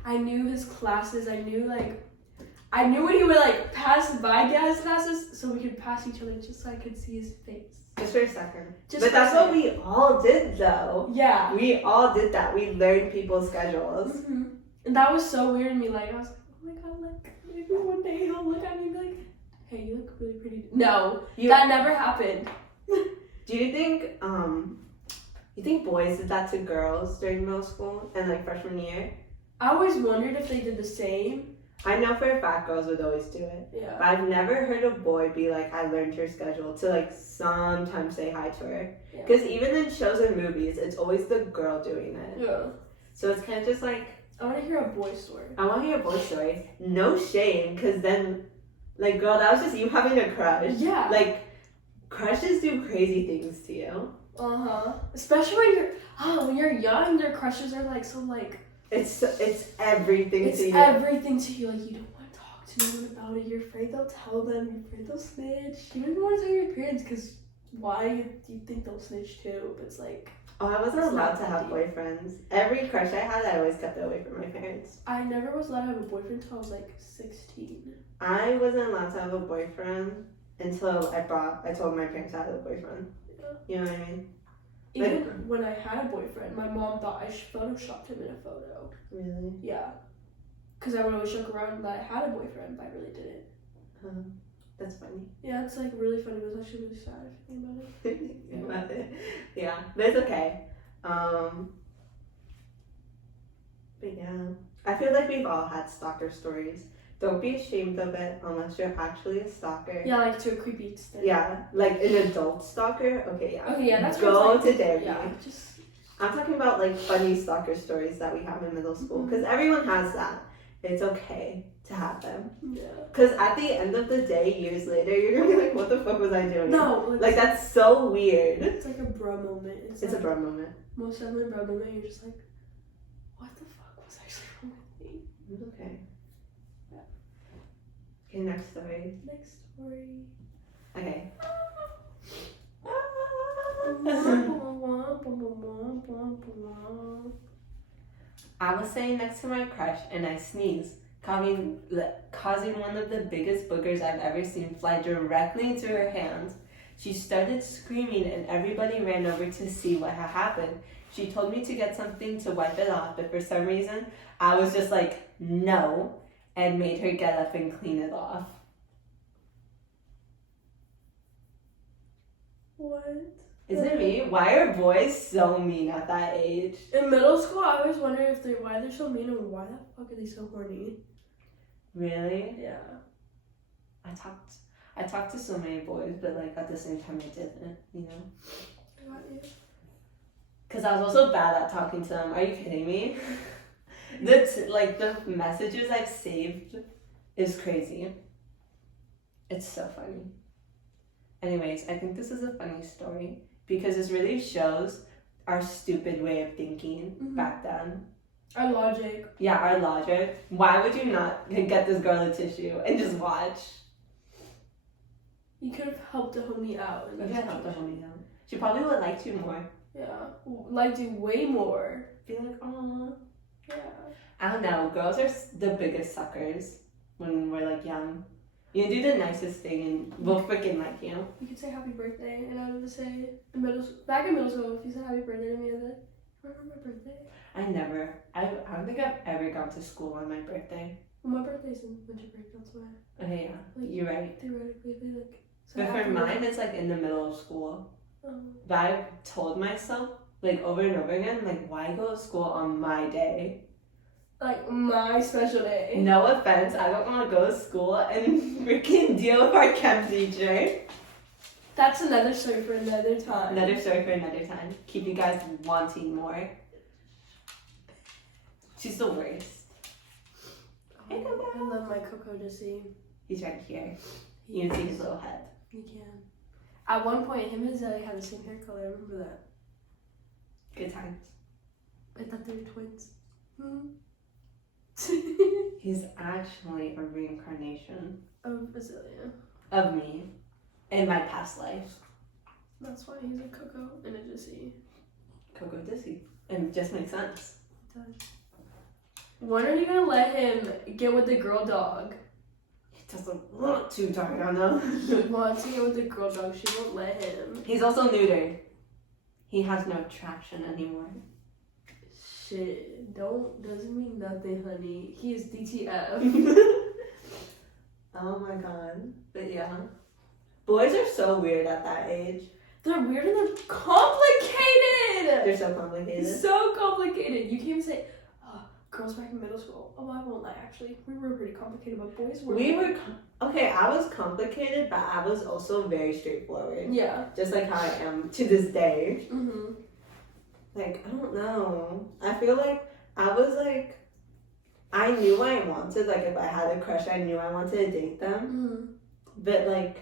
I knew his classes. I I knew when he would like pass by gas classes, so we could pass each other just so I could see his face. Just for a second. Just But for a that's what second. we all did, though. Yeah. We all did that. We learned people's schedules. hmm And that was so weird to me. Like I was like, oh my god, like maybe one day he'll look at me and be like, hey, you look really pretty. No, that never happened. Do you think boys did that to girls during middle school and like freshman year? I always wondered if they did the same. I know for a fact girls would always do it. Yeah. But I've never heard a boy be like, I learned her schedule, to like sometimes say hi to her. Yeah. Because even in shows and movies, it's always the girl doing it. Yeah. So it's kind of just like, I want to hear a boy story. I want to hear a boy story. No shame, because then, like, girl, that was just you having a crush. Yeah. Like, crushes do crazy things to you. Especially when you're young, your crushes are like so like. It's everything It's to you. everything to you. Like you don't want to talk to anyone about it. You're afraid they'll tell them. You're afraid they'll snitch. You don't even want to tell your parents because why do you think they'll snitch too? But it's like. Oh, I wasn't It's allowed not to have healthy. boyfriends. Every crush I had, I always kept it away from my parents. I never was allowed to have a boyfriend until I was like 16. I wasn't allowed to have a boyfriend until I told my parents I had a boyfriend. Yeah. You know what I mean? Even when I had a boyfriend, my mom thought I photoshopped him in a photo. Really? Yeah. Because I would always joke around that I had a boyfriend, but I really didn't. That's funny. Yeah, it's like really funny, but it's actually really sad if you think about it. Yeah, but it's okay. But yeah, I feel like we've all had stalker stories. Don't be ashamed of it unless you're actually a stalker. Yeah, like to a creepy extent. Yeah, like an adult stalker. Okay, yeah. Okay, yeah, that's go what's like, to therapy. Yeah, just. I'm talking about like funny stalker stories that we have in middle school because everyone has that. It's okay to have them. Yeah. Because at the end of the day, years later, you're gonna be like, what the fuck was I doing? No. Like, that's so weird. It's like a bro moment. It's like, a bro moment. Most definitely a bro moment. You're just like, what the fuck was actually wrong with me? Okay. Okay, next story. Next story. Okay. I was sitting next to my crush and I sneezed, causing one of the biggest boogers I've ever seen fly directly into her hands. She started screaming and everybody ran over to see what had happened. She told me to get something to wipe it off, but for some reason, I was just like, no, and made her get up and clean it off. What? Is it me? Why are boys so mean at that age? In middle school, I always wondered if why they're so mean and why the fuck are they so horny? Really? Yeah. I talked to so many boys, but like at the same time I didn't, you know? I got you. Because I was also bad at talking to them. Are you kidding me? The messages I've saved is crazy. It's so funny. Anyways, I think this is a funny story because this really shows our stupid way of thinking back then. Our logic. Yeah, our logic. Why would you not get this girl a tissue and just watch? You could have helped the homie out. You could help the homie out. She probably would have liked you more. Yeah. Liked you way more. Be like, aw. Yeah. I don't know. Girls are the biggest suckers when we're like young. You do the nicest thing and we'll freaking like you. You could say happy birthday, and I would just say back in middle school, if you said happy birthday to me, I'd be like, remember my birthday? I don't think I've ever gone to school on my birthday. Well, my birthday's in winter break, that's why. Okay, yeah, Like, you're right. Theoretically, they like. But for mine, it's like in the middle of school. Um, But I've told myself, like over and over again, like why go to school on my day? like my special day. No offense, I don't want to go to school and freaking deal with our chem teacher. That's another story for another time. Another story for another time. Keep you guys wanting more. She's the worst. Hey, Coco. I love my Coco Jesse. He's right here. You can see his little head. You can. At one point, him and Zelly had the same hair color. I remember that. Good times. I thought they were twins. He's actually a reincarnation Of Basilia. of me in my past life. That's why he's a Coco and a Jesse. Coco Dissy. And it just makes sense. It does. When are you gonna let him get with the girl dog? just a little too dark, I don't know. He wants to get with the girl dog. She won't let him. He's also neutered. He has no traction anymore. Shit, doesn't mean nothing, honey. He is DTF. Oh my god. But yeah. Boys are so weird at that age. They're weird and they're complicated. They're so complicated. So complicated. You can't even say, girls back in middle school. Oh, I won't lie. Actually, we were pretty complicated, but boys were. Okay, I was complicated, but I was also very straightforward. Yeah. Just like how I am to this day. Mhm. Like, I don't know. I feel like I was like, I knew what I wanted. Like, if I had a crush, I knew I wanted to date them. Mhm. But like,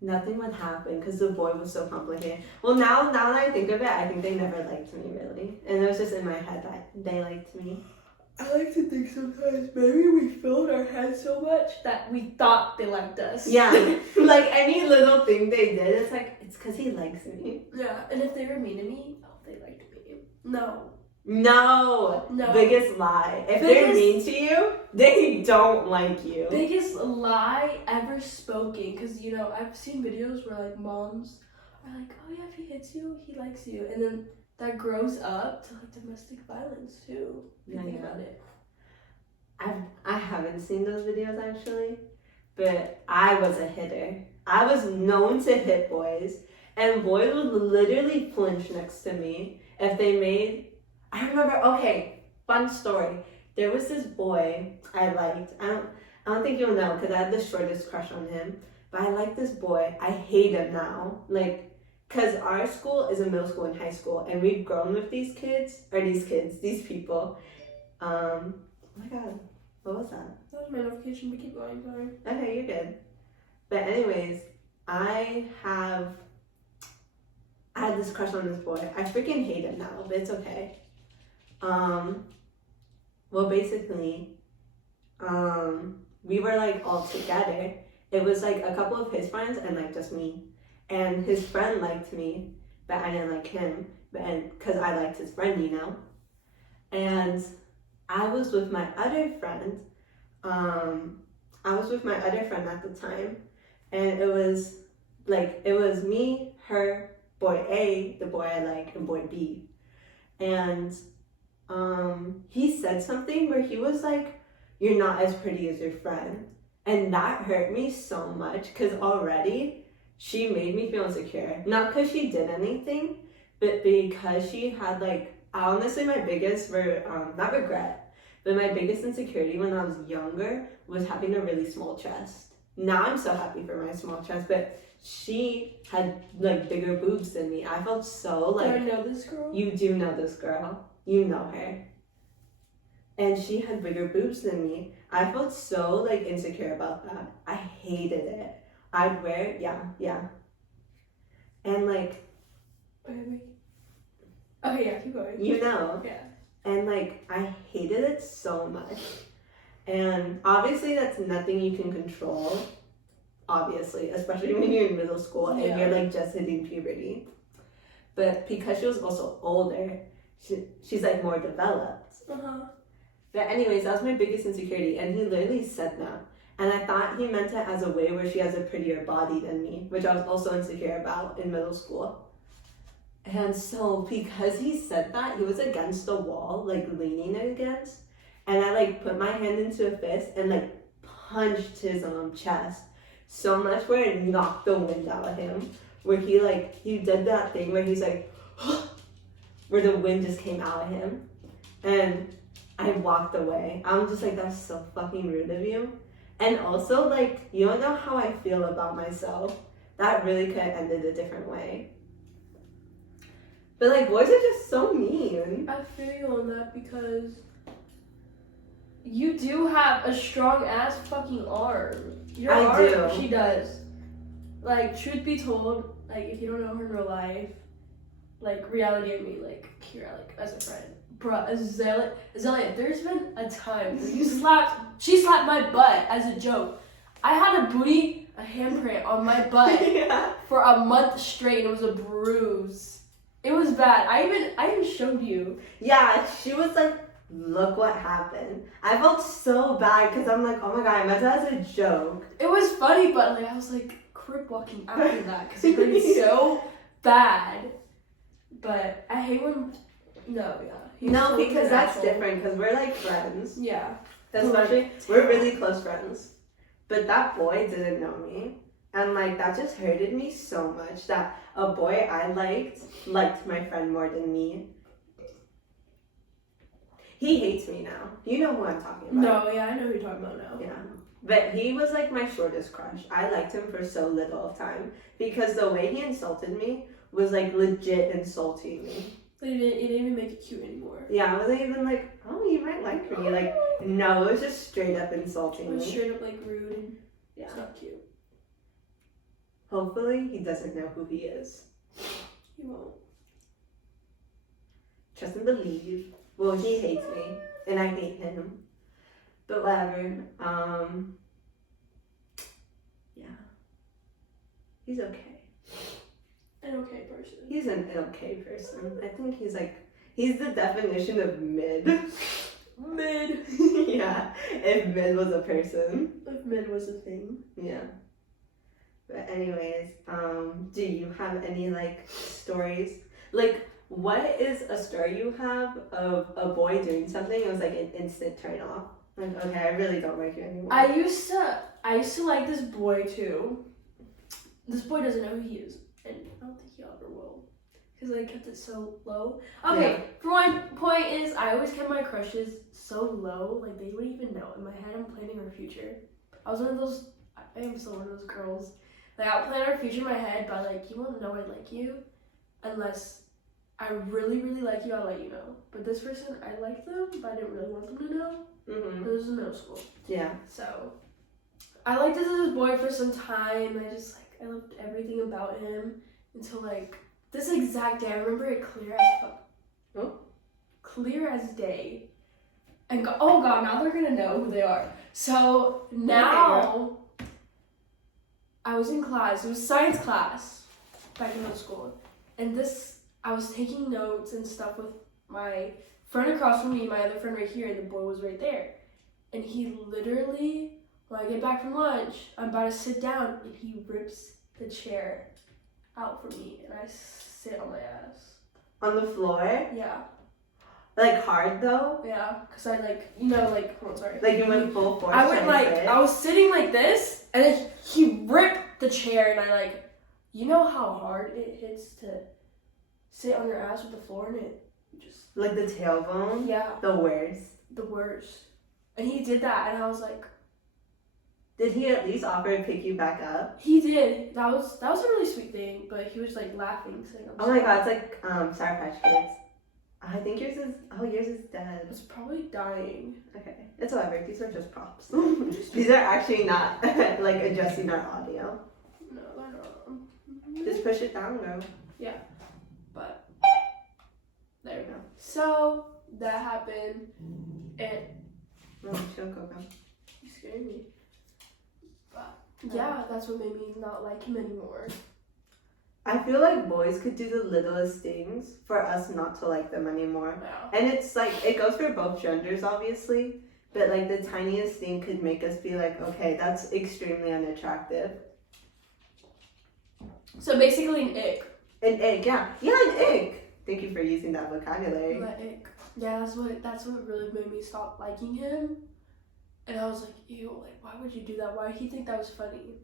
nothing would happen because the boy was so complicated. Well, now that I think of it, I think they never liked me really, and it was just in my head that they liked me. I like to think sometimes maybe we filled our heads so much that we thought they liked us. Yeah, like any little thing they did, it's like it's because he likes me. Yeah, and if they were mean to me, oh, they liked me. No. No. Biggest lie. If they're mean to you, they don't like you. Biggest lie ever spoken. Because, you know, I've seen videos where, like, moms are like, oh, yeah, if he hits you, he likes you. And then that grows up to, like, domestic violence, too. Think about it. I haven't seen those videos, actually. But I was a hitter. I was known to hit boys. And boys would literally flinch next to me if they made... I remember, okay, fun story. There was this boy I liked. I don't think you'll know because I had the shortest crush on him. But I liked this boy. I hate him now. Like, because our school is a middle school and high school. And we've grown with these people. Oh my god, what was that? That was my notification, but keep going, sorry. Okay, you're good. But anyways, I had this crush on this boy. I freaking hate him now, but it's okay. Well, basically, we were like all together. It was like a couple of his friends and like just me. And his friend liked me, but I didn't like him, because I liked his friend, you know. And I was with my other friend. At the time, and it was me, her, boy A, the boy I like, and boy B. And he said something where he was like, "You're not as pretty as your friend," and that hurt me so much because already she made me feel insecure. Not because she did anything, but because she had like, honestly, my biggest not regret, but my biggest insecurity when I was younger was having a really small chest. Now I'm so happy for my small chest, but she had like bigger boobs than me. I felt so like... Do I know this girl? You do know this girl. You know her. And she had bigger boobs than me. I felt so like insecure about that. I hated it. I'd wear, yeah. And like... Okay, yeah, keep going. You know. Yeah. And like, I hated it so much. And obviously that's nothing you can control. Obviously, especially when you're in middle school and you're like just hitting puberty. But because she was also older, she's like more developed. But anyways, that was my biggest insecurity, and he literally said that. And I thought he meant it as a way where she has a prettier body than me, which I was also insecure about in middle school. And so because he said that, he was against the wall, like leaning against, and I like put my hand into a fist and like punched his chest so much where it knocked the wind out of him, where he did that thing where he's like where the wind just came out of him, and I walked away. I'm just like, that's so fucking rude of you. And also, like, you don't know how I feel about myself. That really could have ended a different way. But like, boys are just so mean. I feel you on that because you do have a strong ass fucking arm. Your arm, do. She does. Like, truth be told, like, if you don't know her in real life, like, reality of me, like, Kira, like, as a friend. Bruh, Azalea, there's been a time where she slapped my butt as a joke. I had a handprint on my butt for a month straight, and it was a bruise. It was bad. I even showed you. Yeah, she was like, look what happened. I felt so bad because I'm like, oh my god, I meant that as a joke. It was funny, but like I was like crip walking after that because it hurt so bad. But I hate when No, because that's different because we're like friends. Yeah. Especially, we're really close friends. But that boy didn't know me. And like that just hurted me so much that a boy I liked my friend more than me. He hates me now. You know who I'm talking about. No, yeah, I know who you're talking about now. Yeah. But he was like my shortest crush. I liked him for so little of time because the way he insulted me was like legit insulting me. But it didn't even make it cute anymore. Yeah, I wasn't even like, oh, you might like me. Like, no, it was just straight up insulting It was me. straight up like rude and Yeah. it's not cute. Hopefully, he doesn't know who he is. He won't. Trust and believe. Well, he hates me, and I hate him. But whatever. Yeah. He's okay. An okay person. He's an okay person. I think he's the definition of mid. Mid. Yeah, if mid was a person. If mid was a thing. Yeah. But anyways, do you have any like stories? Like, what is a story you have of a boy doing something? It was like an instant turn off. Like, okay, I really don't like you anymore. I used to like this boy too. This boy doesn't know who he is, and I don't think he ever will, because I kept it so low. Okay, Yeah. for one point is I always kept my crushes so low, like they wouldn't even know. In my head, I'm planning our future. I was one of those. I am still one of those girls. Like I'll plan our future in my head, but like you won't know I like you, unless I really, really like you. I'll let you know. But this person, I like them, but I didn't really want them to know. Mm-hmm. This was in middle school. Yeah. So, I liked this boy for some time. I loved everything about him until like this exact day. I remember it clear as fuck. Oh. Clear as day. And oh god, now they're gonna know who they are. So now, I was in class. It was science class back in middle school, and I was taking notes and stuff with my friend across from me, my other friend right here, and the boy was right there. And he literally, when I get back from lunch, I'm about to sit down, and he rips the chair out for me, and I sit on my ass. On the floor? Yeah, Like hard though? yeah, because I hold on, sorry. Like you went full force? I went trying to sit? I was sitting like this, and then he ripped the chair, and you know how hard it hits to sit on your ass with the floor, and it just, Like the tailbone? yeah, The worst. the worst. And he did that, and I was like, Did he at least offer to pick you back up? he did. That was a really sweet thing, but he was like laughing, saying, I'm Oh my sorry. god, it's like Sour Patch Kids. I think yours is dead. It's probably dying. Okay, it's whatever. These are just props. These are actually not like adjusting our audio. No, they're not. Just push it down, girl. But there we go. So that happened, and Oh, chill, Coco. you scared me. But yeah, that's what made me not like him anymore. I feel like boys could do the littlest things for us not to like them anymore. Yeah. And it's like, it goes for both genders, obviously. But like the tiniest thing could make us be like, okay, that's extremely unattractive. So basically an ick. An ick, yeah. Yeah, an ick. Thank you for using that vocabulary. But ick. Yeah, that's what really made me stop liking him. And I was like, ew, like why would you do that? Why did he think that was funny?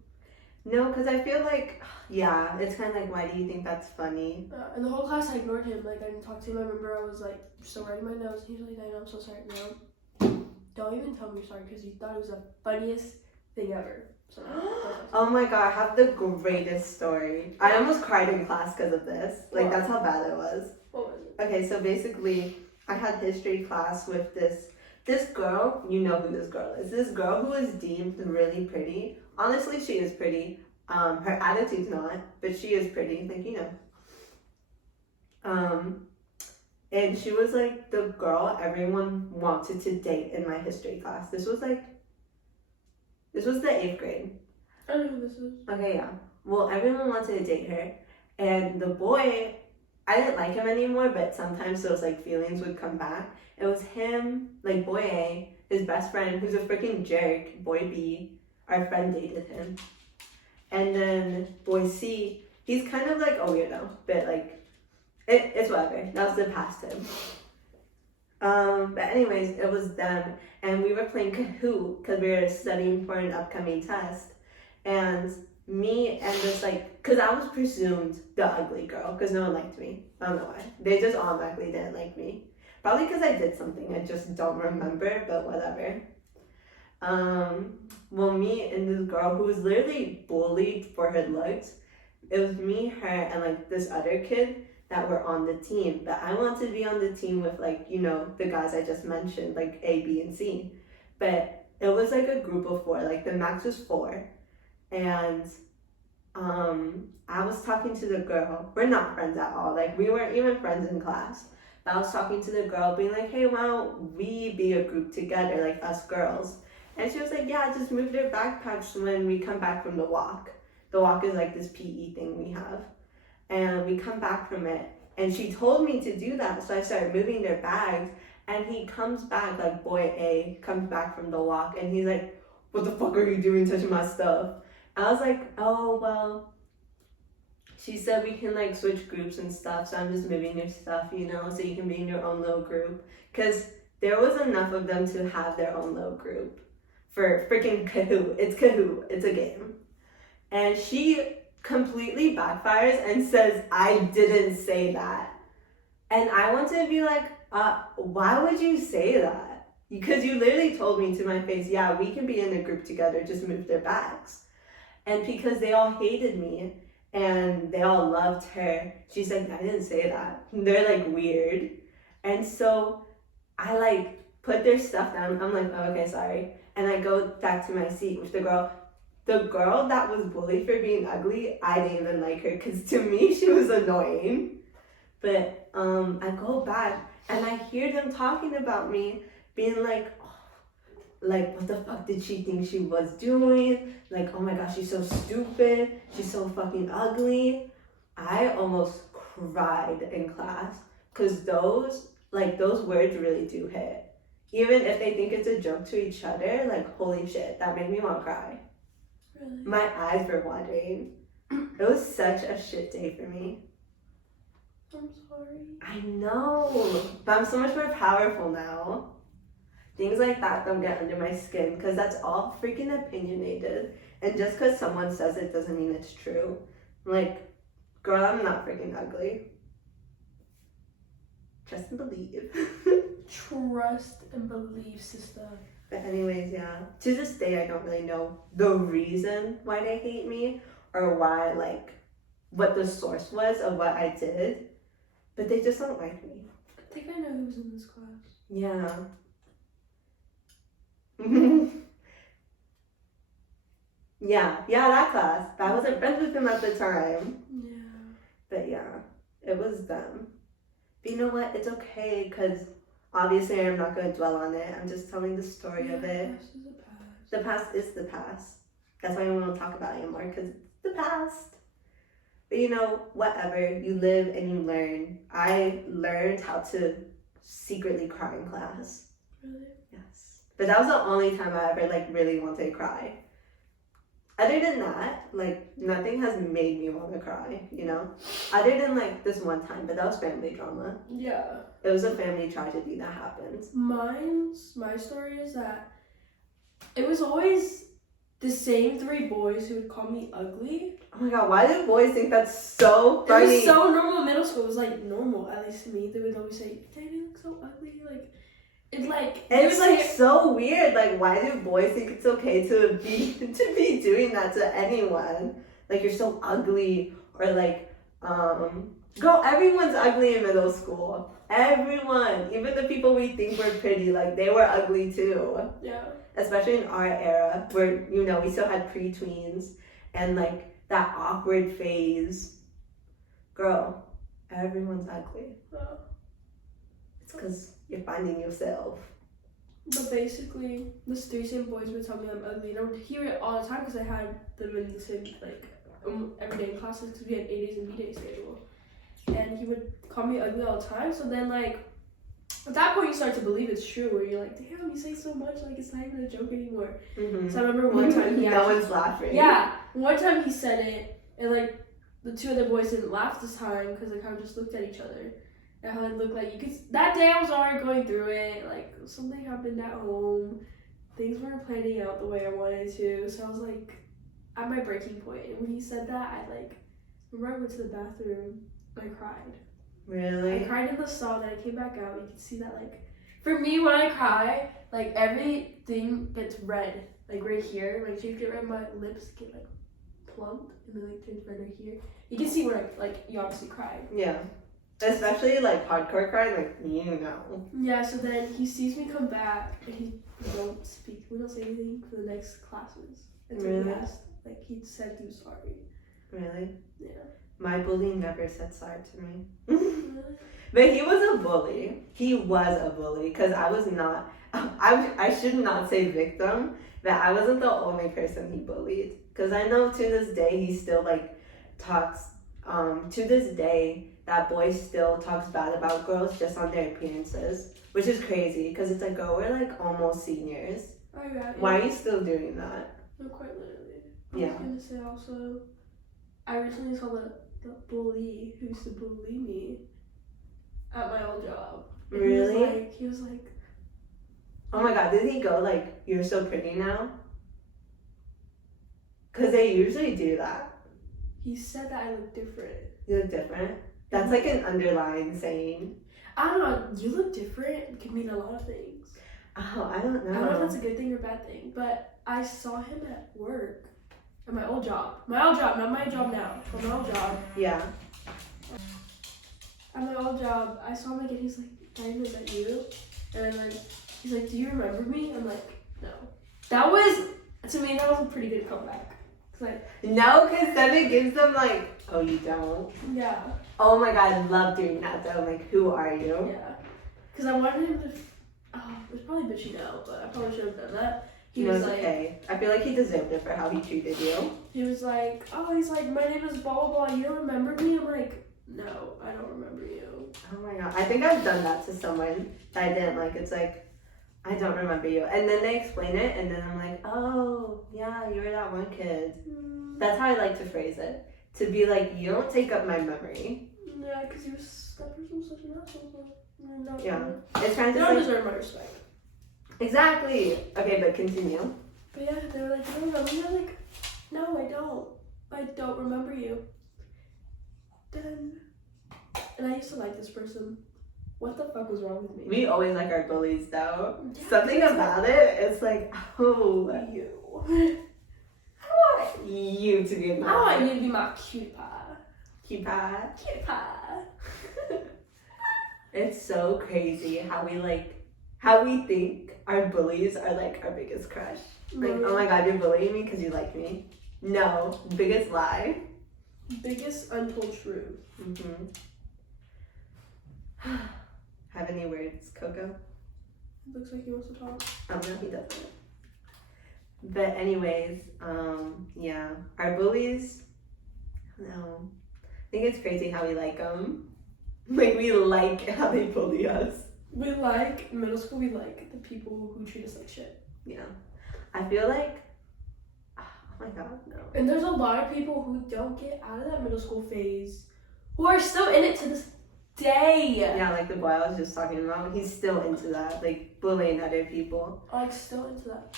No, because I feel like, yeah, it's kind of like, why do you think that's funny? And the whole class I ignored him. Like I didn't talk to him. I remember I was like still writing my notes. He was like, I know, I'm so sorry. No, don't even tell me you're sorry because you thought it was the funniest thing ever. So Oh my god, I have the greatest story. I almost cried in class because of this. Like, that's how bad it was. What was it? Okay, so basically, I had history class with this girl. You know who this girl is. This girl who is deemed really pretty. Honestly, she is pretty. Her attitude's not, but she is pretty. Like, you know. And she was like the girl everyone wanted to date in my history class. This was the 8th grade. I don't know who this is. Okay, yeah. Well, everyone wanted to date her, and the boy I didn't like him anymore, but sometimes those like feelings would come back. It was him, like boy A, his best friend, who's a freaking jerk, boy B, our friend dated him. And then boy C, he's kind of like a weirdo, but like, it's whatever. That was the past him. But anyways, it was them, and we were playing Kahoot because we were studying for an upcoming test. And me and this like, because I was presumed the ugly girl because no one liked me. I don't know why. They just automatically didn't like me. Probably because I did something I just don't remember, but whatever. Well, me and this girl who was literally bullied for her looks, it was me, her, and like this other kid that were on the team. But I wanted to be on the team with like, you know, the guys I just mentioned, like A, B, and C. But it was like a group of 4, like the max was 4. And I was talking to the girl. We're not friends at all. Like we weren't even friends in class. But I was talking to the girl, being like, hey, why don't we be a group together, like us girls? And she was like, yeah, just move their backpacks when we come back from the walk. The walk is like this PE thing we have. And we come back from it. And she told me to do that. So I started moving their bags. And he comes back, like boy A comes back from the walk. And he's like, what the fuck are you doing touching my stuff? I was like, oh, well, she said we can like switch groups and stuff. So I'm just moving your stuff, you know, so you can be in your own little group. Because there was enough of them to have their own little group for freaking Kahoot. It's Kahoot. It's a game. And she completely backfires and says, I didn't say that. And I want to be like, why would you say that? Because you literally told me to my face, yeah, we can be in a group together, just move their bags. And because they all hated me and they all loved her, she's like, I didn't say that. They're like weird. And so I like put their stuff down. I'm like, oh, okay, sorry. And I go back to my seat with the girl. The girl that was bullied for being ugly, I didn't even like her because to me, she was annoying. But I go back and I hear them talking about me, being like, like, what the fuck did she think she was doing? Like, oh my gosh, she's so stupid. She's so fucking ugly. I almost cried in class because those words really do hit. Even if they think it's a joke to each other, like, holy shit, that made me want to cry. Really? My eyes were watering. It was such a shit day for me. I'm sorry. I know, but I'm so much more powerful now. Things like that don't get under my skin because that's all freaking opinionated. And just because someone says it doesn't mean it's true. Like, girl, I'm not freaking ugly. Trust and believe. Trust and believe, sister. But anyways, yeah. To this day, I don't really know the reason why they hate me or why, like, what the source was of what I did. But they just don't like me. I think I know who was in this class. Yeah. yeah, that class. But I wasn't friends with them at the time. Yeah. But yeah, it was them. But you know what? It's okay because obviously I'm not going to dwell on it. I'm just telling the story of it. Past is the past. The past is the past. That's why I don't want to talk about it anymore because it's the past. But you know, whatever. You live and you learn. I learned how to secretly cry in class. Really? Yes. But that was the only time I ever like really wanted to cry. Other than that, like nothing has made me want to cry, you know? Other than like this one time, but that was family drama. Yeah. It was a family tragedy that happened. My story is that it was always the same 3 boys who would call me ugly. Oh my god, why do boys think that's so funny? It was so normal in middle school. It was like normal, at least to me. They would always say, Danny, you look so ugly. Like, It was like so weird. Like, why do boys think it's okay to be doing that to anyone? Like, you're so ugly, or like, girl, everyone's ugly in middle school. Everyone, even the people we think were pretty, like they were ugly too. Yeah. Especially in our era, where you know we still had pre-tweens and like that awkward phase. Girl, everyone's ugly. Oh. It's because you're finding yourself. But basically, those 3 same boys would tell me I'm ugly, and I would hear it all the time because I had them in the same, like, every day in classes because we had A days and B day schedule. and he would call me ugly all the time. So then like at that point you start to believe it's true, where you're like, damn, you say so much, like it's not even a joke anymore. Mm-hmm. So I remember one time he no one's laughing. Yeah, one time he said it, and like the two other boys didn't laugh this time because they kind of just looked at each other. And how it looked like you could. That day I was already going through it. Like something happened at home, things weren't planning out the way I wanted to. So I was like at my breaking point. And when he said that, I like remember I went to the bathroom. I cried. Really? I cried in the stall. Then I came back out. You can see that like for me when I cry, like everything gets red. Like right here, my cheeks get red, my lips get like plumped, and then like turns red right here. You can see where like you obviously cried. Yeah. Especially like hardcore crying, like you know. Yeah, so then he sees me come back and we don't say anything for the next classes. Until Really? he asked, like he said he was sorry. Really? Yeah. My bully never said sorry to me. But he was a bully. He was a bully because I was not. I should not say victim, but I wasn't the only person he bullied. Because I know to this day he still like talks. To this day, that boy still talks bad about girls just on their appearances, which is crazy because it's like, oh, we're like almost seniors. Oh yeah. Why are you still doing that? No, quite literally. Yeah. I was gonna say also, I recently saw the bully who used to bully me at my old job. And Really? He was like, Oh my god, did he go like, you're so pretty now? Because they usually do that. he said that I look different. You look different. That's like an underlying saying. I don't know. You look different could mean a lot of things. Oh, I don't I don't know if know. that's a good thing or bad thing, but I saw him at work at my old job. My old job, not my job now. But my old job. Yeah. At my old job, I saw him again. He's like, "Diamond, is that you?" And I'm like, he's like, "Do you remember me?" I'm like, "No." That was to me. That was a pretty good comeback. It's like, No, because then it gives them like, oh, you don't? yeah, Oh my god, I love doing that though. Like, who are you? yeah. Because I wanted him to. Oh, it was probably bitchy now, but I probably should have done that. He was like, okay. I feel like he deserved it for how he treated you. he was like, oh, he's like, my name is blah blah blah. You don't remember me? I'm like, no, I don't remember you. Oh my god. I think I've done that to someone that I didn't like. It's like, I don't remember you. And then they explain it, and then I'm like, oh, yeah, you were that one kid. That's how I like to phrase it. To be like, you don't take up my memory. Yeah, because that person was such an asshole. So, Yeah. It's trying They to don't say. deserve my respect. Exactly. Okay, but continue. But yeah, they were like, you don't remember me? I'm like, no, I don't. I don't remember you. Then, and I used to like this person. What the fuck was wrong with me? We always like our bullies though. Yeah, Something it's about it, it's like, oh, you. I want you to be I my want you to be my cutie pie. cute pie. Cutie pie. It's so crazy how we think our bullies are like our biggest crush. Like, oh my god, you're bullying me because you like me. No, biggest lie. Biggest untold truth. Mm-hmm. Have any words, Coco? Looks like he wants to talk. Oh no, he doesn't. But anyways, yeah, our bullies. I don't know. I think it's crazy how we like them. Like we like how they bully us. We like, in middle school, we like the people who treat us like shit. Yeah, I feel like. Oh my god, no. And there's a lot of people who don't get out of that middle school phase who are still in it to this day. Yeah, like the boy I was just talking about, he's still into that, like bullying other people. Like, still into that.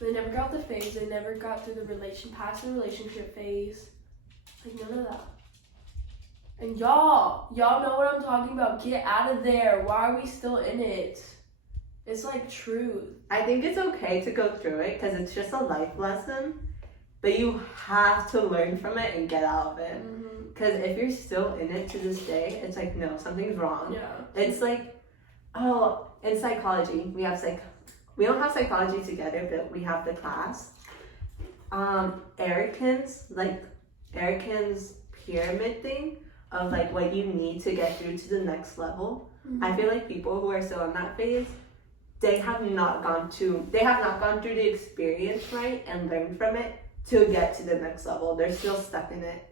They never got the phase. They never got through past the relationship phase. Like, none of that. And y'all know what I'm talking about. Get out of there. Why are we still in it? It's like truth. I think it's okay to go through it because it's just a life lesson, but you have to learn from it and get out of it. Because if you're still in it to this day, it's like, no, something's wrong. Yeah. It's like, oh, in psychology, we don't have psychology together, but we have the class. Erickson's pyramid thing of like what you need to get through to the next level. I feel like people who are still in that phase, they have not gone through the experience, right, and learned from it to get to the next level. They're still stuck in it.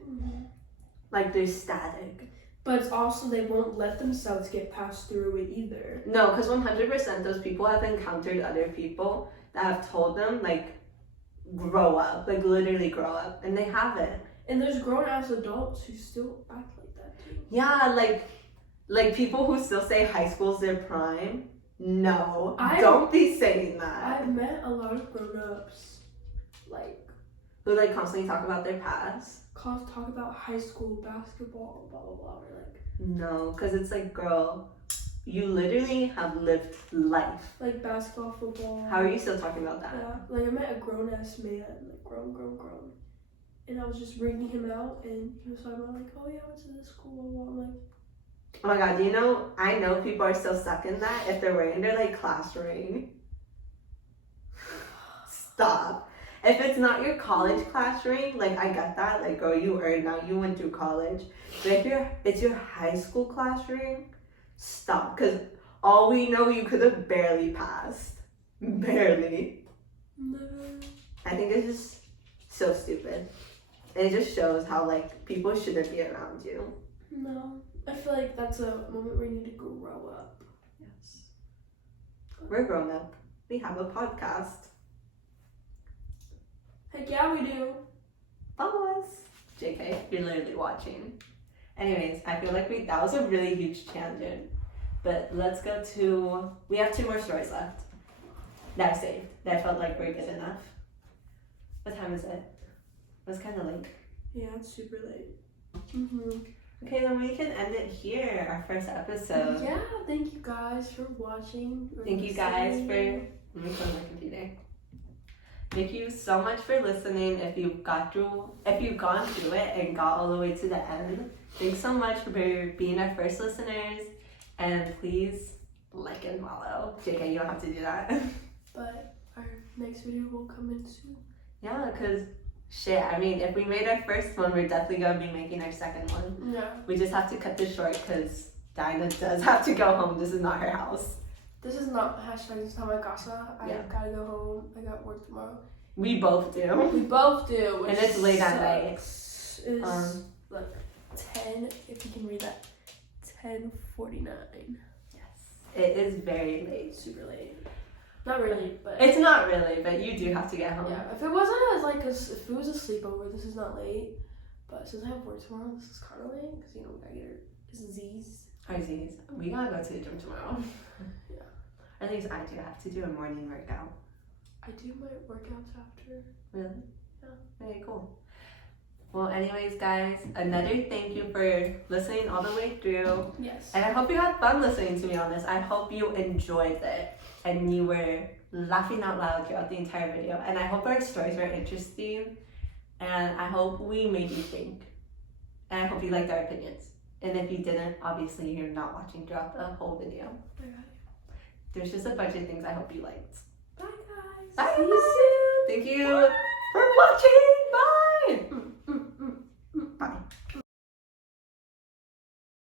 Like they're static. But it's also they won't let themselves get passed through it either. No, because 100% those people have encountered other people that have told them, like, grow up. Like, literally grow up. And they haven't. And there's grown-ass adults who still act like that, too. Yeah, like people who still say high school's their prime. No, don't be saying that. I've met a lot of grown-ups, like, who, like, constantly talk about their past. talk about high school basketball, blah, blah, blah. We're like, no, because it's like, girl, you literally have lived life. Like basketball, football. How are you still talking about that? Yeah, like I met a grown-ass man, like grown. And I was just ringing him out, and he was talking about, like, oh yeah, I went to this school, blah, blah. I'm like, oh my god, you know, I know people are still stuck in that if they're wearing their, like, class ring. Stop. If it's not your college class ring, like, I get that. Like, girl, you earned that. You went through college. But if it's your high school class ring, stop. Because all we know, you could have barely passed. Barely. no. I think it's just so stupid. And it just shows how, like, people shouldn't be around you. No. I feel like that's a moment where you need to grow up. Yes. We're grown up. We have a podcast. Heck yeah, we do. Follow us. JK, you're literally watching. Anyways, I feel like that was a really huge tangent. But let's go to, we have 2 more stories left that I saved, that I felt like were good enough. What time is it? It was kind of late. Yeah, it's super late. Mm-hmm. Okay, then we can end it here, our first episode. Yeah, thank you guys for watching. Thank you guys for, let me close my computer. Thank you so much for listening. If you've gone through it and got all the way to the end, thanks so much for being our first listeners. And please like and follow. JK, you don't have to do that. But our next video will come in soon. Yeah, because shit, I mean, if we made our first one, we're definitely going to be making our second one. Yeah. We just have to cut this short because Dinah does have to go home. This is not her house. This is not #this time my casa. I Yeah. gotta go home. I got work tomorrow. We both do. We both do. And it's late at night. It's like 10, if you can read that, 10:49. Yes. It is very late. Super late. Not really, but It's not really, but you do have to get home. yeah. If it wasn't as like if it was a sleepover, this is not late. But since I have work tomorrow, this is kind of late because you know we gotta get our Z's. Our Z's. We gotta go to the gym tomorrow. Yeah. At least I do have to do a morning workout. I do my workouts after. Really? Yeah. Very cool. Well, anyways, guys, another thank you for listening all the way through. Yes. And I hope you had fun listening to me on this. I hope you enjoyed it and you were laughing out loud throughout the entire video. And I hope our stories were interesting. And I hope we made you think. And I hope you liked our opinions. And if you didn't, obviously you're not watching throughout the whole video. There's just a bunch of things I hope you liked. Bye guys. Bye. See you soon. Thank you for watching.